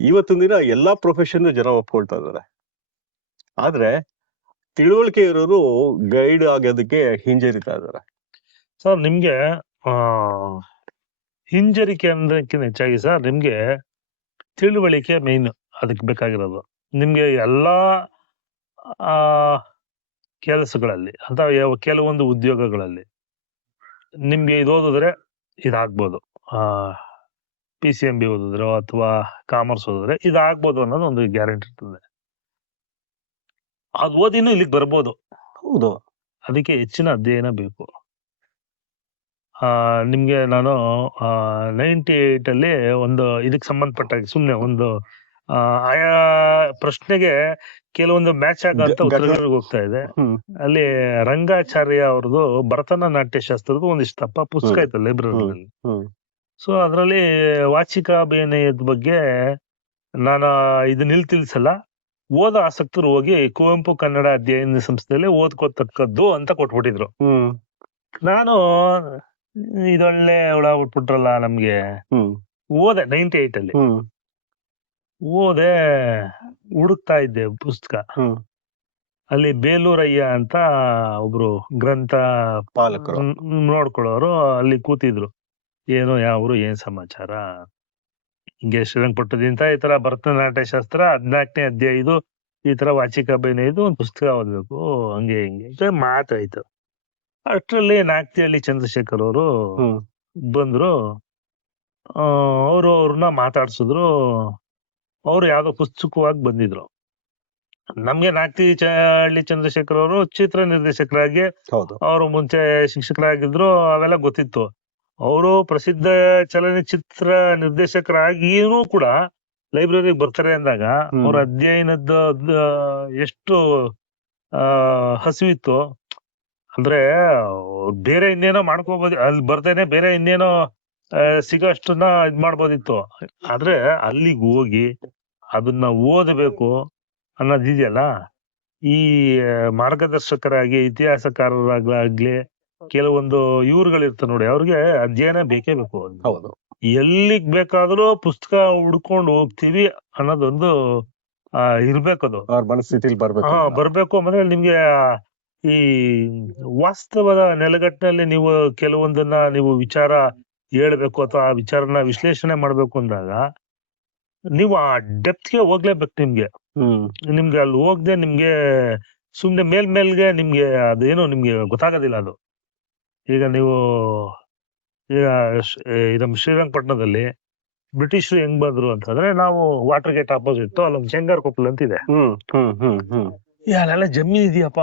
ಇವತ್ತಿನ ದಿನ ಎಲ್ಲಾ ಪ್ರೊಫೆಷನ್ ಜನ ಒಪ್ಕೊಳ್ತಾ ಇದಾರೆ. ಆದ್ರೆ ತಿಳುವಳಿಕೆ ಇರೋರು ಗೈಡ್ ಆಗೋದಕ್ಕೆ ಹಿಂಜರಿತಾ ಇದಾರೆ. ಸರ್ ನಿಮ್ಗೆ ಆ ಹಿಂಜರಿಕೆ ಅನ್ನೋದಕ್ಕಿಂತ ಹೆಚ್ಚಾಗಿ ಸರ್ ನಿಮ್ಗೆ ತಿಳುವಳಿಕೆ ಮೇನ್ ಅದಕ್ಕೆ ಬೇಕಾಗಿರೋದು. ನಿಮ್ಗೆ ಎಲ್ಲಾ ಆ ಕೆಲಸಗಳಲ್ಲಿ ಅಥವಾ ಕೆಲವೊಂದು ಉದ್ಯೋಗಗಳಲ್ಲಿ ನಿಮ್ಗೆ ಇದು ಓದಿದ್ರೆ ಇದಾಗ್ಬೋದು, PCMB ಓದಿದ್ರು ಅಥವಾ ಕಾಮರ್ಸ್ ಓದಿದ್ರೆ ಇದಾಗ್ಬೋದು ಅನ್ನೋದು ಒಂದು ಗ್ಯಾರಂಟಿ ಇರ್ತದೆ. ಅದ್ ಓದಿನೂ ಇಲ್ಲಿಗೆ ಬರ್ಬೋದು. ಹೌದು. ಅದಕ್ಕೆ ಹೆಚ್ಚಿನ ಅಧ್ಯಯನ ಬೇಕು. ನಿಮ್ಗೆ ನಾನು 98 ಅಲ್ಲಿ ಒಂದು ಇದಕ್ಕೆ ಸಂಬಂಧಪಟ್ಟಾಗ ಸುಮ್ನೆ ಒಂದು ಆಯಾ ಪ್ರಶ್ನೆಗೆ ಕೆಲವೊಂದು ಮ್ಯಾಚ್ ಆಗಂತ ಉತ್ತರಗಳಿಗೆ ಹೋಗ್ತಾ ಇದೆ. ಅಲ್ಲಿ ರಂಗಾಚಾರ್ಯ ಅವ್ರದ್ದು ಭರತನಾಟ್ಯ ಶಾಸ್ತ್ರದ ಒಂದಿಷ್ಟು ತಪ್ಪ ಪುಸ್ತಕ ಇತ್ತು ಲೈಬ್ರರಿನಲ್ಲಿ. ಸೊ ಅದ್ರಲ್ಲಿ ವಾಚಿಕಾಭಿನಯದ ಬಗ್ಗೆ ನಾನು ಇದನ್ನ ತಿಳಿಸಲ್ಲ, ಓದೋ ಆಸಕ್ತರು ಹೋಗಿ ಕುವೆಂಪು ಕನ್ನಡ ಅಧ್ಯಯನ ಸಂಸ್ಥೆಯಲ್ಲಿ ಓದ್ಕೋತಕ್ಕದ್ದು ಅಂತ ಕೊಟ್ಬಿಟ್ಟಿದ್ರು. ನಾನು ಇದೊಳ್ಳೆ ಹುಳ ಬಿಟ್ಬಿಟ್ರಲ್ಲ ನಮ್ಗೆ, ಓದೆ 98 ಅಲ್ಲಿ ಓದೆ, ಹುಡುಕ್ತಾ ಇದ್ದೆ ಪುಸ್ತಕ. ಅಲ್ಲಿ ಬೇಲೂರಯ್ಯ ಅಂತ ಒಬ್ರು ಗ್ರಂಥ ಪಾಲಕರು ನೋಡ್ಕೊಳ್ಳೋರು ಅಲ್ಲಿ ಕೂತಿದ್ರು. ಏನು ಯಾವ್ರು ಏನ್ ಸಮಾಚಾರ, ಹಿಂಗೆ ಶ್ರೀರಂಗಪಟ್ಟಣದಿಂದ ಈ ತರ ಭರತನಾಟ್ಯ ಶಾಸ್ತ್ರ 14ನೇ ಅಧ್ಯಾಯ ಇದು, ಈ ತರ ವಾಚಿಕಾಭಿನಯ ಇದು ಒಂದು ಪುಸ್ತಕ ಓದ್ಬೇಕು, ಹಂಗೆ ಹಿಂಗೆ ಮಾತಾಯ್ತು. ಅಷ್ಟ್ರಲ್ಲಿ ನಾಗ್ತಿಹಳ್ಳಿ ಚಂದ್ರಶೇಖರ್ ಅವರು ಬಂದ್ರು. ಅವ್ರನ್ನ ಮಾತಾಡ್ಸಿದ್ರು. ಅವ್ರು ಯಾವ್ದೋ ಪುಸ್ತಕವಾಗಿ ಬಂದಿದ್ರು. ನಮ್ಗೆ ನಾಗ್ತಿಹಳ್ಳಿ ಚಂದ್ರಶೇಖರ್ ಅವರು ಚಿತ್ರ ನಿರ್ದೇಶಕರಾಗಿ, ಅವರು ಮುಂಚೆ ಶಿಕ್ಷಕರಾಗಿದ್ರು, ಅವೆಲ್ಲ ಗೊತ್ತಿತ್ತು. ಅವರು ಪ್ರಸಿದ್ಧ ಚಲನಚಿತ್ರ ನಿರ್ದೇಶಕರಾಗಿಯೂ ಕೂಡ ಲೈಬ್ರರಿಗೆ ಬರ್ತಾರೆ ಅಂದಾಗ ಅವ್ರ ಅಧ್ಯಯನದ ಎಷ್ಟು ಹಸಿವಿತ್ತು ಅಂದ್ರೆ, ಬೇರೆ ಇನ್ನೇನೋ ಮಾಡ್ಕೋಬಹುದು, ಅಲ್ಲಿ ಬರ್ದೇನೆ ಬೇರೆ ಇನ್ನೇನೋ ಸಿಗೋ ಅಷ್ಟನ್ನ ಇದ್ ಮಾಡ್ಬೋದಿತ್ತು. ಆದ್ರೆ ಅಲ್ಲಿಗೆ ಹೋಗಿ ಅದನ್ನ ಓದಬೇಕು ಅನ್ನೋದಿದೆಯಲ್ಲ, ಈ ಮಾರ್ಗದರ್ಶಕರಾಗಿ ಇತಿಹಾಸಕಾರರಾಗ್ಲಿ ಕೆಲವೊಂದು ಇವ್ರುಗಳಿರ್ತಾರೆ ನೋಡಿ, ಅವ್ರಿಗೆ ಅಧ್ಯಯನ ಬೇಕೇ ಬೇಕು. ಎಲ್ಲಿಗ್ ಬೇಕಾದ್ರೂ ಪುಸ್ತಕ ಹುಡ್ಕೊಂಡು ಹೋಗ್ತೀವಿ ಅನ್ನೋದೊಂದು ಇರ್ಬೇಕದು. ಮನಸ್ಥಿತಿಲಿ ಬರ್ಬೇಕು. ಅಂದ್ರೆ ನಿಮ್ಗೆ ಈ ವಾಸ್ತವದ ನೆಲೆಗಟ್ಟಿನಲ್ಲಿ ನೀವು ಕೆಲವೊಂದನ್ನ ನೀವು ವಿಚಾರ ಹೇಳ್ಬೇಕು ಅಥವಾ ಆ ವಿಚಾರನ ವಿಶ್ಲೇಷಣೆ ಮಾಡ್ಬೇಕು ಅಂದಾಗ ನೀವು ಆ ಡೆಪ್ತ್ಗೆ ಹೋಗ್ಲೇಬೇಕು. ನಿಮ್ಗೆ ಅಲ್ಲಿ ಹೋಗದೆ ನಿಮ್ಗೆ ಸುಮ್ನೆ ಮೇಲ್ಗೆ ನಿಮ್ಗೆ ಅದೇನು ನಿಮ್ಗೆ ಗೊತ್ತಾಗೋದಿಲ್ಲ ಅದು. ಈಗ ನೀವು ನಮ್ಮ ಶ್ರೀರಂಗಪಟ್ಟಣದಲ್ಲಿ ಬ್ರಿಟಿಷರು ಹೆಂಗ್ ಬಂದ್ರು ಅಂತಂದ್ರೆ, ನಾವು ವಾಟರ್ ಗೇಟ್ ಆಪೋಸಿಟ್ ಅಲ್ಲೊಂದು ಚೆಂಗಾರ್ ಕೊಪ್ಪಲ್ ಅಂತಿದೆ. ಅಲ್ಲೆಲ್ಲ ಜಮೀನ್ ಇದೆಯಪ್ಪ,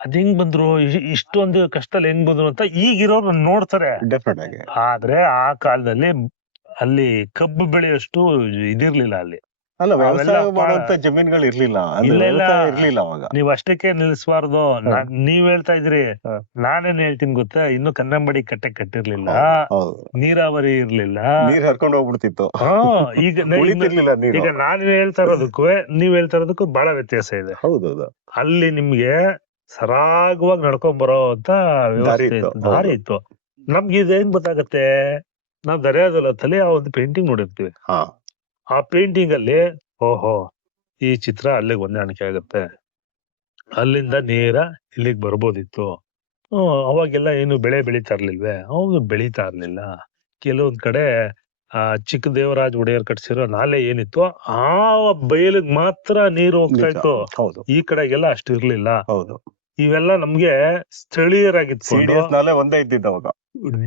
ಅದ್ ಹೆಂಗ್ ಬಂದ್ರು, ಇಷ್ಟೊಂದು ಕಷ್ಟದಲ್ಲಿ ಹೆಂಗ್ ಬಂದ್ರು ಅಂತ ಈಗಿರೋರು ನೋಡ್ತಾರೆ. ಆದ್ರೆ ಆ ಕಾಲದಲ್ಲಿ ಅಲ್ಲಿ ಕಬ್ಬು ಬೆಳೆಯಷ್ಟು ಇದಿರ್ಲಿಲ್ಲ ಅಲ್ಲಿ. ಜಮೀನುಗಳು ಇರ್ಲಿಲ್ಲ. ನೀವ್ ಅಷ್ಟಕ್ಕೆ ನಿಲ್ಸ್ಬಾರ್ದು. ನೀವ್ ಹೇಳ್ತಾ ಇದ್ರಿ, ನಾನೇನ್ ಹೇಳ್ತೀನಿ ಗೊತ್ತಾ, ಇನ್ನು ಕನ್ನಂಬಾಡಿ ಕಟ್ಟೆ ಕಟ್ಟಿರ್ಲಿಲ್ಲ, ನೀರಾವರಿ ಇರ್ಲಿಲ್ಲ, ನೀರ್ ಹರ್ಕೊಂಡು ಹೋಗ್ಬಿಡ್ತಿತ್ತು. ಈಗ ನಾನು ಹೇಳ್ತಾ ಇರೋದಕ್ಕೂ ನೀವ್ ಹೇಳ್ತಾ ಇರೋದಕ್ಕೂ ಬಹಳ ವ್ಯತ್ಯಾಸ ಇದೆ. ಅಲ್ಲಿ ನಿಮ್ಗೆ ಸರಾಗವಾಗಿ ನಡ್ಕೊಂಡ್ ಬರೋ ಅಂತ ದಾರಿ ಇತ್ತು. ನಮ್ಗೆ ಇದು ಹೆಂಗ್ ಗೊತ್ತಾಗತ್ತೆ, ನಾವ್ ದರ್ಯಾದೊಲತ್ತಲ್ಲಿ ಆ ಒಂದು ಪೇಂಟಿಂಗ್ ನೋಡಿರ್ತೀವಿ. ಆ ಪೇಂಟಿಂಗ್ ಅಲ್ಲಿ ಓಹೋ ಈ ಚಿತ್ರ ಅಲ್ಲಿಗೆ ಹೊಂದಾಣಿಕೆ ಆಗತ್ತೆ, ಅಲ್ಲಿಂದ ನೇರ ಇಲ್ಲಿಗೆ ಬರ್ಬೋದಿತ್ತು. ಅವಾಗೆಲ್ಲ ಏನು ಬೆಳೆ ಬೆಳೀತಾ ಇರ್ಲಿಲ್ವೇ? ಅವಾಗ ಬೆಳೀತಾ ಇರ್ಲಿಲ್ಲ. ಕೆಲವೊಂದ್ ಕಡೆ ಚಿಕ್ಕ ದೇವರಾಜ್ ಒಡೆಯರ್ ಕಟ್ಸಿರೋ ನಾಲೆ ಏನಿತ್ತು, ಆ ಬಯಲಿಗೆ ಮಾತ್ರ ನೀರು ಹೋಗ್ತಾ ಇತ್ತು. ಈ ಕಡೆಗೆಲ್ಲ ಅಷ್ಟು ಇರ್ಲಿಲ್ಲ. ಇವೆಲ್ಲ ನಮ್ಗೆ ಸ್ಥಳೀಯರಾಗಿತ್ತು. ಒಂದೇ ಇದ್ದಿದ್ದು.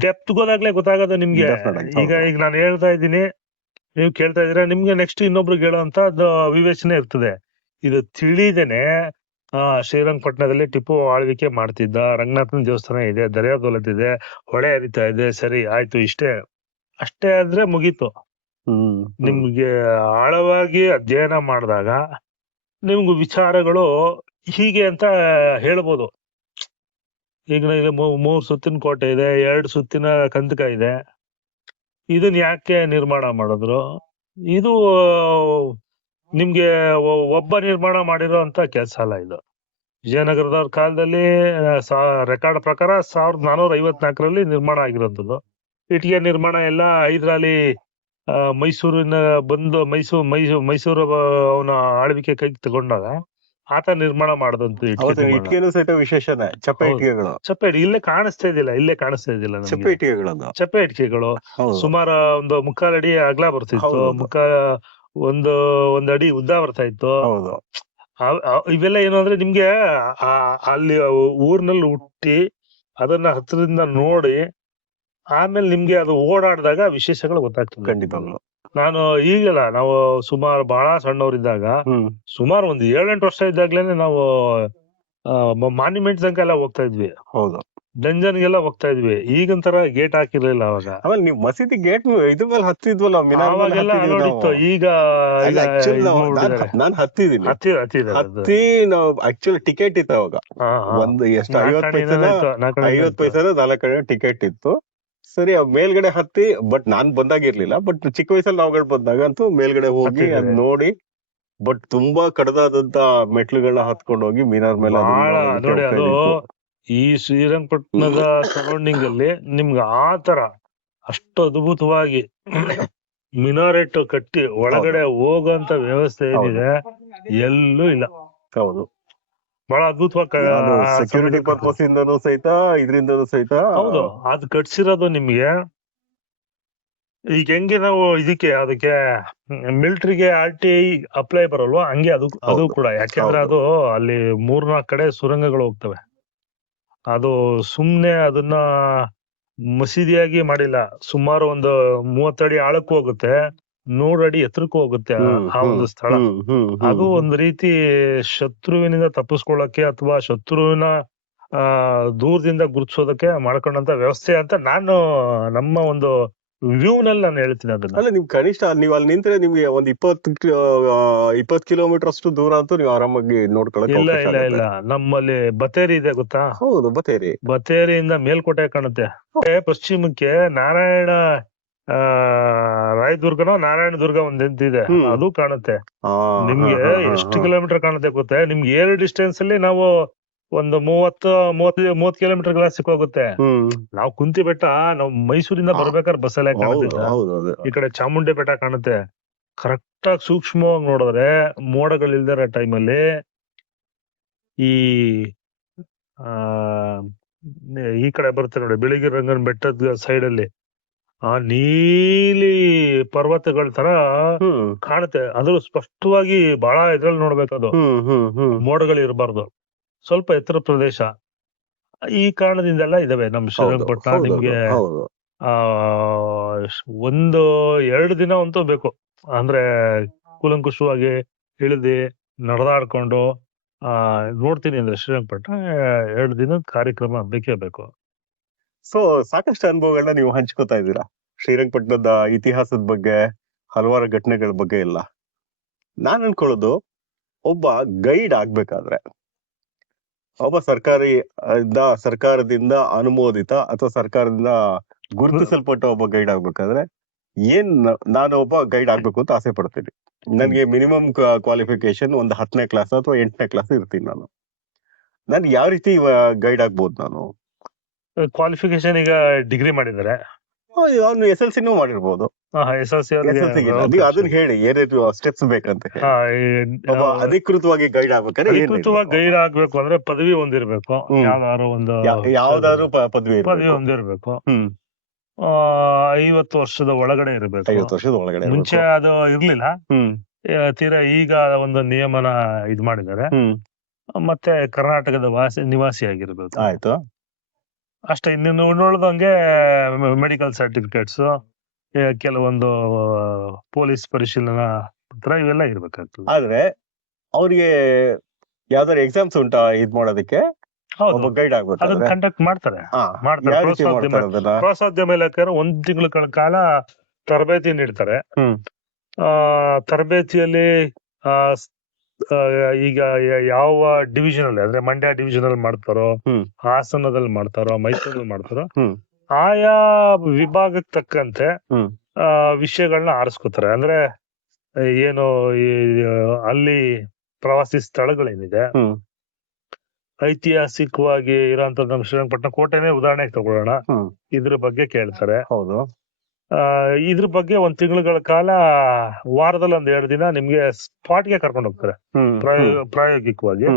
ಡೆಪ್ತ್ ಹೋದಾಗ್ಲೇ ಗೊತ್ತಾಗೋದು ನಿಮ್ಗೆ. ಈಗ ನಾನು ಹೇಳ್ತಾ ಇದ್ದೀನಿ, ನೀವು ಕೇಳ್ತಾ ಇದೀರ, ನಿಮ್ಗೆ ನೆಕ್ಸ್ಟ್ ಇನ್ನೊಬ್ರಿಗೆ ಹೇಳೋಂತ ವಿವೇಚನೆ ಇರ್ತದೆ. ಇದು ತಿಳಿದೇನೆ ಶ್ರೀರಂಗಪಟ್ಟಣದಲ್ಲಿ ಟಿಪ್ಪು ಆಳ್ವಿಕೆ ಮಾಡ್ತಿದ್ದ, ರಂಗನಾಥನ ದೇವಸ್ಥಾನ ಇದೆ, ದರ್ಯಾದೌಲತ್ ಇದೆ, ಹೊಳೆ ಹರಿತಾ ಇದೆ, ಸರಿ ಆಯ್ತು, ಅಷ್ಟೇ ಆದ್ರೆ ಮುಗೀತು. ನಿಮ್ಗೆ ಆಳವಾಗಿ ಅಧ್ಯಯನ ಮಾಡಿದಾಗ ನಿಮ್ಗೆ ವಿಚಾರಗಳು ಹೀಗೆ ಅಂತ ಹೇಳ್ಬೋದು. ಈಗ 3 ಸುತ್ತಿನ ಕೋಟೆ ಇದೆ, 2 ಸುತ್ತಿನ ಕಂದಕ ಇದೆ, ಇದನ್ ಯಾಕೆ ನಿರ್ಮಾಣ ಮಾಡಿದ್ರು? ಇದು ನಿಮ್ಗೆ ಒಬ್ಬ ನಿರ್ಮಾಣ ಮಾಡಿರೋ ಅಂತ ಕೆಲ್ಸ ಅಲ್ಲ. ಇದು ವಿಜಯನಗರದವ್ರ ಕಾಲದಲ್ಲಿ ರೆಕಾರ್ಡ್ ಪ್ರಕಾರ 1454ರಲ್ಲಿ ನಿರ್ಮಾಣ ಆಗಿರೋಂಥದ್ದು. ಇಟ್ಟಿಗೆ ನಿರ್ಮಾಣ ಎಲ್ಲ ಹೈದರಾಲಿ ಮೈಸೂರಿನ ಬಂದು ಮೈಸೂರು ಅವನ ಆಳ್ವಿಕೆ ಕೈಗೆ ತಗೊಂಡಾಗ ಆತ ನಿರ್ಮಾಣ ಮಾಡದಂತ ಇಟ್ಕೆನೂ ಸಹಿತ ವಿಶೇಷನೇ, ಚಪ್ಪೆ ಹೌದು. ಇಟ್ಕೆಗಳು, ಚಪ್ಪೆ ಇಲ್ಲೇ ಕಾಣಿಸ್ತಾ ಇದ್ದಿಲ್ಲ ಚಪ್ಪೆ ಇಟ್ಕೆಗಳನ್ನ. ಚಪ್ಪೆ ಇಟ್ಕೆಗಳು ಸುಮಾರು ಒಂದು 3/4 ಅಡಿ ಅಗಲ ಬರ್ತಿತ್ತು, ಒಂದ್ ಅಡಿ ಉದ್ದ ಬರ್ತಾ ಇತ್ತು. ಹೌದು. ಇವೆಲ್ಲ ಏನು ಅಂದ್ರೆ ನಿಮ್ಗೆ ಅಲ್ಲಿ ಊರಿನಲ್ಲಿ ಹುಟ್ಟಿ ಅದನ್ನ ಹತ್ರದಿಂದ ನೋಡಿ ಆಮೇಲೆ ನಿಮ್ಗೆ ಅದು ಓಡಾಡಿದಾಗ ವಿಶೇಷಗಳು ಗೊತ್ತಾಗ್ತದೆ. ಖಂಡಿತವಾಗ್ಲು. ನಾನು ಈಗಲ್ಲ, ನಾವು ಸುಮಾರು ಬಹಳ ಸಣ್ಣವರಿದ್ದಾಗ, ಸುಮಾರು ಒಂದು 7-8 ವರ್ಷ ಇದ್ದಾಗ್ಲೇನೆ ನಾವು ಮಾನ್ಯುಮೆಂಟ್ಸ್ ತನಕ ಎಲ್ಲ ಹೋಗ್ತಾ ಇದ್ವಿ. ಹೌದು. ಡಂಜನ್ಗೆಲ್ಲ ಹೋಗ್ತಾ ಇದ್ವಿ. ಈಗಂತರ ಗೇಟ್ ಹಾಕಿರ್ಲಿಲ್ಲ ಅವಾಗ. ಆಮೇಲೆ ನೀವು ಮಸೀದಿ ಗೇಟ್ ಇದ್ರ ಮೇಲೆ ಹತ್ತಿದ್ವಲ್ಲ, ಅವಾಗೆಲ್ಲ ನೋಡಿತ್ತು. ಈಗ ನಾನ್ ಹತ್ತಿದೀನಿ. ಹತ್ತಿ ನಾವು ಆಕ್ಚುಲಿ ಟಿಕೆಟ್ ಇತ್ತು ಅವಾಗ. ಒಂದು ಎಷ್ಟು 50 ಪೈಸೆನ 4 ಟಿಕೆಟ್ ಇತ್ತು. ಸರಿ, ಮೇಲ್ಗಡೆ ಹತ್ತಿ, ಬಟ್ ನಾನ್ ಬಂದಾಗಿರ್ಲಿಲ್ಲ. ಬಟ್ ಚಿಕ್ಕ ವಯಸ್ಸಲ್ಲಿ ನಾವುಗಳು ಬಂದಾಗ ಅಂತೂ ಮೇಲ್ಗಡೆ ಹೋಗಿ ಅದ್ ನೋಡಿ, ಬಟ್ ತುಂಬಾ ಕಡದಾದಂತ ಮೆಟ್ಲುಗಳನ್ನ ಹತ್ಕೊಂಡು ಹೋಗಿ ಮಿನಾರ್ ಮೇಲೆ ನೋಡಿ. ಅದು ಈ ಶ್ರೀರಂಗಪಟ್ಟಣದ ಸರೌಂಡಿಂಗ್ ಅಲ್ಲಿ ನಿಮ್ಗೆ ಆ ತರ ಅಷ್ಟು ಅದ್ಭುತವಾಗಿ ಮಿನಾರೆಟ್ ಕಟ್ಟಿ ಒಳಗಡೆ ಹೋಗೋಂತ ವ್ಯವಸ್ಥೆ ಏನಿದೆ ಎಲ್ಲೂ ಇಲ್ಲ. ಹೌದು, ಬಹಳ ಅದ್ಭುತವಾಗಿ ಸೆಕ್ಯೂರಿಟಿ ಪರ್ಪಸ್ ಇಂದನೂ ಸಹಿತ, ಇದರಿಂದನೂ ಸಹಿತ. ಹೌದು, ಅದು ಕಟ್ಸಿರೋದು ನಿಮ್ಗೆ ಈಗ ಹೆಂಗೆ ನಾವು ಅದಕ್ಕೆ ಮಿಲಿಟರಿಗೆ RTI ಅಪ್ಲೈ ಬರಲ್ವಾ, ಹಂಗೆ ಅದು ಕೂಡ. ಯಾಕೆಂದ್ರೆ ಅದು ಅಲ್ಲಿ 3-4 ಕಡೆ ಸುರಂಗಗಳು ಹೋಗ್ತವೆ. ಅದು ಸುಮ್ನೆ ಅದನ್ನ ಮಸೀದಿಯಾಗಿ ಮಾಡಿಲ್ಲ. ಸುಮಾರು ಒಂದು 30 ಅಡಿ ಆಳಕ್ಕೂ ಹೋಗುತ್ತೆ, 100 ಅಡಿ ಎತ್ತರಕ್ಕೂ ಹೋಗುತ್ತೆ ಆ ಒಂದು ಸ್ಥಳ. ಅದು ಒಂದು ರೀತಿ ಶತ್ರುವಿನಿಂದ ತಪ್ಪಿಸ್ಕೊಳ್ಳಕ್ಕೆ ಅಥವಾ ಶತ್ರುವಿನ ದೂರದಿಂದ ಗುರುತಿಸೋದಕ್ಕೆ ಮಾಡ್ಕೊಂಡಂತ ವ್ಯವಸ್ಥೆ ಅಂತ ನಾನು ನಮ್ಮ ಒಂದು ವ್ಯೂ ನಲ್ಲಿ ನಾನು ಹೇಳ್ತೀನಿ ಅದನ್ನ. ಅಲ್ಲ, ನಿಮ್ ಕನಿಷ್ಠ ನೀವು ಅಲ್ಲಿ ನಿಂತ್ರೆ ನಿಮ್ಗೆ ಒಂದ್ 20 ಕಿಲೋಮೀಟರ್ ಅಷ್ಟು ದೂರ ಅಂತೂ ನೀವು ಆರಾಮಾಗಿ ನೋಡ್ಕೊಳಕ್. ಇಲ್ಲ, ನಮ್ಮಲ್ಲಿ ಬತೇರಿ ಇದೆ, ಗೊತ್ತಾ? ಹೌದು, ಬತೇರಿಯಿಂದ ಮೇಲ್ಕೋಟೆ ಕಾಣುತ್ತೆ. ಪಶ್ಚಿಮಕ್ಕೆ ನಾರಾಯಣ ರಾಯದುರ್ಗನೋ ನಾರಾಯಣ ದುರ್ಗ ಒಂದ್ ಎಂತಿದೆ, ಅದು ಕಾಣುತ್ತೆ. ನಿಮ್ಗೆ ಎಷ್ಟು ಕಿಲೋಮೀಟರ್ ಕಾಣುತ್ತೆ ಗೊತ್ತೇ? ನಿಮ್ಗೆ ಏರ್ ಡಿಸ್ಟೆನ್ಸ್ ಅಲ್ಲಿ ನಾವು ಒಂದು 30 ಕಿಲೋಮೀಟರ್ ಸಿಕ್ಕೋಗುತ್ತೆ. ನಾವು ಕುಂತಿ ಬೆಟ್ಟ, ನಾವು ಮೈಸೂರಿಂದ ಬರ್ಬೇಕಾದ್ರೆ ಬಸ್ಸಲ್ಲೇ ಕಾಣುತ್ತಿಲ್ಲ. ಈ ಕಡೆ ಚಾಮುಂಡಿ ಬೆಟ್ಟ ಕಾಣುತ್ತೆ. ಕರೆಕ್ಟ್ ಆಗಿ ಸೂಕ್ಷ್ಮವಾಗಿ ನೋಡಿದ್ರೆ ಮೋಡಗಳಿಲ್ದಿರೋ ಟೈಮಲ್ಲಿ ಈ ಕಡೆ ಬರುತ್ತೆ ನೋಡಿ, ಬಿಳಿಗಿರಿ ರಂಗನ ಬೆಟ್ಟದ ಸೈಡ್ ಅಲ್ಲಿ ಆ ನೀಲಿ ಪರ್ವತಗಳ ತರ ಕಾಣುತ್ತೆ. ಅದು ಸ್ಪಷ್ಟವಾಗಿ ಬಹಳ ಇದ್ರಲ್ಲಿ ನೋಡ್ಬೇಕದು, ಮೋಡಗಳು ಇರಬಾರ್ದು. ಸ್ವಲ್ಪ ಎತ್ತರ ಪ್ರದೇಶ. ಈ ಕಾರಣದಿಂದೆಲ್ಲ ಇದಾವೆ ನಮ್ಮ ಶ್ರೀರಂಗಪಟ್ಟಣ. ನಿಮ್ಗೆ 1-2 ದಿನ ಅಂತೂ ಬೇಕು, ಅಂದ್ರೆ ಕೂಲಂಕುಷವಾಗಿ ಇಳಿದು ನಡೆದಾಡ್ಕೊಂಡು ನೋಡ್ತೀನಿ ಅಂದ್ರೆ ಶ್ರೀರಂಗಪಟ್ಟಣ 2 ದಿನದ ಕಾರ್ಯಕ್ರಮ ಬೇಕೇ ಬೇಕು. ಸೊ ಸಾಕಷ್ಟು ಅನುಭವಗಳನ್ನ ನೀವು ಹಂಚ್ಕೋತಾ ಇದ್ದೀರಾ ಶ್ರೀರಂಗಪಟ್ಟಣದ ಇತಿಹಾಸದ ಬಗ್ಗೆ, ಹಲವಾರು ಘಟನೆಗಳ ಬಗ್ಗೆ ಎಲ್ಲ. ನಾನ್ ಅನ್ಕೊಳ್ಳೋದು, ಒಬ್ಬ ಗೈಡ್ ಆಗ್ಬೇಕಾದ್ರೆ, ಒಬ್ಬ ಸರ್ಕಾರದಿಂದ ಅನುಮೋದಿತ ಅಥವಾ ಸರ್ಕಾರದಿಂದ ಗುರುತಿಸಲ್ಪಟ್ಟ ಒಬ್ಬ ಗೈಡ್ ಆಗ್ಬೇಕಾದ್ರೆ ನಾನು ಒಬ್ಬ ಗೈಡ್ ಆಗ್ಬೇಕು ಅಂತ ಆಸೆ ಪಡ್ತೀನಿ. ನನ್ಗೆ ಮಿನಿಮಮ್ ಕ್ವಾಲಿಫಿಕೇಶನ್ ಒಂದು 10ನೇ ಕ್ಲಾಸ್ ಅಥವಾ 8ನೇ ಕ್ಲಾಸ್ ಇರ್ತೀನಿ. ನಾನು ಯಾವ ರೀತಿ ಗೈಡ್ ಆಗ್ಬೋದು? ನಾನು ಕ್ವಾಲಿಫಿಕೇಶನ್ ಈಗ ಡಿಗ್ರಿ ಮಾಡಿದ್ದಾರೆ, ಅವ್ನು SLC ಮಾಡಿರ್ಬೋದು. ಅದನ್ನ ಹೇಳಿ, ಏನೇನು ಸ್ಟೆಪ್ಸ್ ಬೇಕಂತ ಅಧಿಕೃತವಾಗಿ ಗೈಡ್ ಆಗ್ಬೇಕಾದ್ರೆ. ಗೈಡ್ ಆಗ್ಬೇಕು ಅಂದ್ರೆ ಪದವಿ ಹೊಂದಿರ್ಬೇಕು, ಯಾವ್ದಾದ್ರು ಪದವಿ ಹೊಂದಿರ್ಬೇಕು. 50 ವರ್ಷದ ಒಳಗಡೆ ಇರ್ಬೇಕು. 50 ವರ್ಷದ ಒಳಗಡೆ. ಮುಂಚೆ ಅದು ಇರ್ಲಿಲ್ಲ, ತೀರಾ ಈಗ ಒಂದು ನಿಯಮನ ಇದ್ ಮಾಡಿದ್ದಾರೆ. ಮತ್ತೆ ಕರ್ನಾಟಕದ ನಿವಾಸಿ ಆಗಿರ್ಬೇಕು. ಆಯ್ತು, ಅಷ್ಟೇ. ಇನ್ನು ನೋಡ್ದಂಗೆ ಮೆಡಿಕಲ್ ಸರ್ಟಿಫಿಕೇಟ್ಸ್, ಕೆಲವೊಂದು ಪೊಲೀಸ್ ಪರಿಶೀಲನಾ ಪತ್ರ ಇವೆಲ್ಲ ಇರ್ಬೇಕಾಗ್ತದೆ. ಆದ್ರೆ ಅವ್ರಿಗೆ ಯಾವ್ದಾದ್ರು ಎಕ್ಸಾಮ್ಸ್ ಉಂಟಾ ಇದ್ ಮಾಡೋದಕ್ಕೆ? ಗೈಡ್ ಆಗ್ಬೇಕು, ಅದನ್ನ ಕಂಡಕ್ಟ್ ಮಾಡ್ತಾರೆ. ಪ್ರವಾಸೋದ್ಯಮ ಇಲಾಖೆಯವರು 1 ತಿಂಗಳ ಕಾಲ ತರಬೇತಿ ನೀಡ್ತಾರೆ. ತರಬೇತಿಯಲ್ಲಿ ಈಗ ಯಾವ ಡಿವಿಷನ್ ಅಲ್ಲಿ, ಅಂದ್ರೆ ಮಂಡ್ಯ ಡಿವಿಷನ್ ಅಲ್ಲಿ ಮಾಡ್ತಾರೋ, ಹಾಸನದಲ್ಲಿ ಮಾಡ್ತಾರೋ, ಮೈಸೂರಲ್ಲಿ ಮಾಡ್ತಾರೋ, ಆಯಾ ವಿಭಾಗಕ್ಕೆ ತಕ್ಕಂತೆ ವಿಷಯಗಳನ್ನ ಆರಿಸ್ಕೋತಾರೆ. ಅಂದ್ರೆ ಏನು ಅಲ್ಲಿ ಪ್ರವಾಸಿ ಸ್ಥಳಗಳೇನಿದೆ, ಐತಿಹಾಸಿಕವಾಗಿ ಇರೋಂತ ನಮ್ಮ ಶ್ರೀರಂಗಪಟ್ಟಣ ಕೋಟೆನೇ ಉದಾಹರಣೆಗೆ ತಗೊಳ್ಳೋಣ, ಇದ್ರ ಬಗ್ಗೆ ಕೇಳ್ತಾರೆ. ಹೌದು. ಇದ್ರ ಬಗ್ಗೆ 1 ತಿಂಗಳ ಕಾಲ ವಾರದಲ್ಲಿ 1-2 ದಿನ ನಿಮ್ಗೆ ಸ್ಪಾಟ್ಗೆ ಕರ್ಕೊಂಡು ಹೋಗ್ತಾರೆ ಪ್ರಾಯೋಗಿಕವಾಗಿ.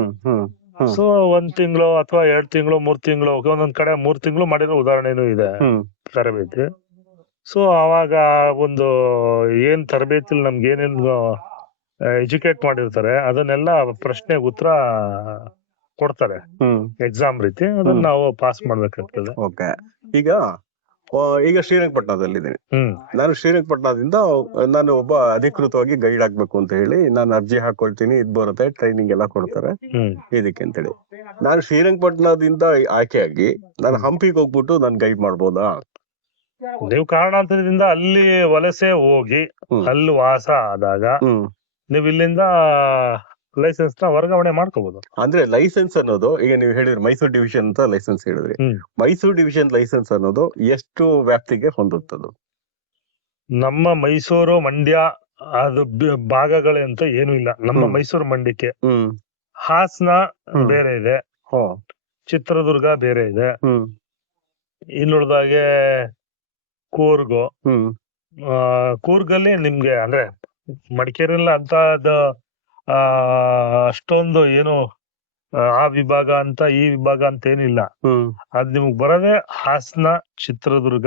ಸೊ 1 ತಿಂಗಳು ಅಥವಾ 2 ತಿಂಗಳು 3 ತಿಂಗಳು ಒಂದೊಂದ್ ಕಡೆ 3 ತಿಂಗಳು ಮಾಡಿರೋ ಉದಾಹರಣೆನೂ ಇದೆ ತರಬೇತಿ. ಸೊ ಅವಾಗ ಒಂದು ಏನ್ ತರಬೇತಿಲಿ ನಮ್ಗೆ ಏನೇನು ಎಜುಕೇಟ್ ಮಾಡಿರ್ತಾರೆ ಅದನ್ನೆಲ್ಲ ಪ್ರಶ್ನೆಗೆ ಉತ್ತರ ಕೊಡ್ತಾರೆ ಎಕ್ಸಾಮ್ ರೀತಿ, ಅದನ್ನ ನಾವು ಪಾಸ್ ಮಾಡ್ಬೇಕಾಗ್ತದೆ. ಓಕೆ. ಈಗ ಶ್ರೀರಂಗಪಟ್ಟಣದಲ್ಲಿದ್ದೀನಿ. ನಾನು ಶ್ರೀರಂಗಪಟ್ಟಣದಿಂದ ನಾನು ಒಬ್ಬ ಅಧಿಕೃತವಾಗಿ ಗೈಡ್ ಆಗ್ಬೇಕು ಅಂತ ಹೇಳಿ ನಾನು ಅರ್ಜಿ ಹಾಕೊಳ್ತೀನಿ. ಇದ್ ಬರುತ್ತೆ, ಟ್ರೈನಿಂಗ್ ಎಲ್ಲ ಕೊಡ್ತಾರೆ ಇದಕ್ಕೆ ಅಂತೇಳಿ. ನಾನು ಶ್ರೀರಂಗಪಟ್ಟಣದಿಂದ ಆಯ್ಕೆಯಾಗಿ ನಾನು ಹಂಪಿಗೆ ಹೋಗ್ಬಿಟ್ಟು ನಾನು ಗೈಡ್ ಮಾಡ್ಬೋದಾ? ನೀವು ಕಾರಣಾಂತರದಿಂದ ಅಲ್ಲಿ ವಲಸೆ ಹೋಗಿ ಅಲ್ಲಿ ವಾಸ ಆದಾಗ ನೀವು ಇಲ್ಲಿಂದ ಲೈಸೆನ್ಸ್ ನ ವರ್ಗಾವಣೆ ಮಾಡ್ಕೋಬಹುದು. ಅಂದ್ರೆ ಲೈಸೆನ್ಸ್ ಅನ್ನೋದು ಈಗ ನೀವು ಹೇಳಿದ್ರಿ ಮೈಸೂರು ಡಿವಿಷನ್ ಅಂತ ಲೈಸೆನ್ಸ್ ಹೇಳಿದ್ರಿ. ಮೈಸೂರು ಡಿವಿಷನ್ ಲೈಸೆನ್ಸ್ ಅನ್ನೋದು ಎಷ್ಟು ವ್ಯಾಪ್ತಿಗೆ ಹೊಂದುತ್ತದು? ನಮ್ಮ ಮೈಸೂರು ಮಂಡ್ಯ ಅದು ಭಾಗಗಳಂತ ಏನು ಇಲ್ಲ. ನಮ್ಮ ಮೈಸೂರು ಮಂಡ್ಯಕ್ಕೆ ಹಾಸನ ಬೇರೆ ಇದೆ, ಚಿತ್ರದುರ್ಗ ಬೇರೆ ಇದೆ, ಇನ್ನುಳಿದಾಗೆ ಕೂರ್ಗು. ಕೂರ್ಗಲ್ಲಿ ನಿಮ್ಗೆ ಅಂದ್ರೆ ಮಡಿಕೇರಿಲ್ಲ ಅಂತ ಅಷ್ಟೊಂದು ಏನು ಆ ವಿಭಾಗ ಅಂತ ಈ ವಿಭಾಗ ಅಂತ ಏನಿಲ್ಲ. ಅದ್ ನಿಮ್ಗ್ ಬರೋದೇ ಹಾಸನ, ಚಿತ್ರದುರ್ಗ,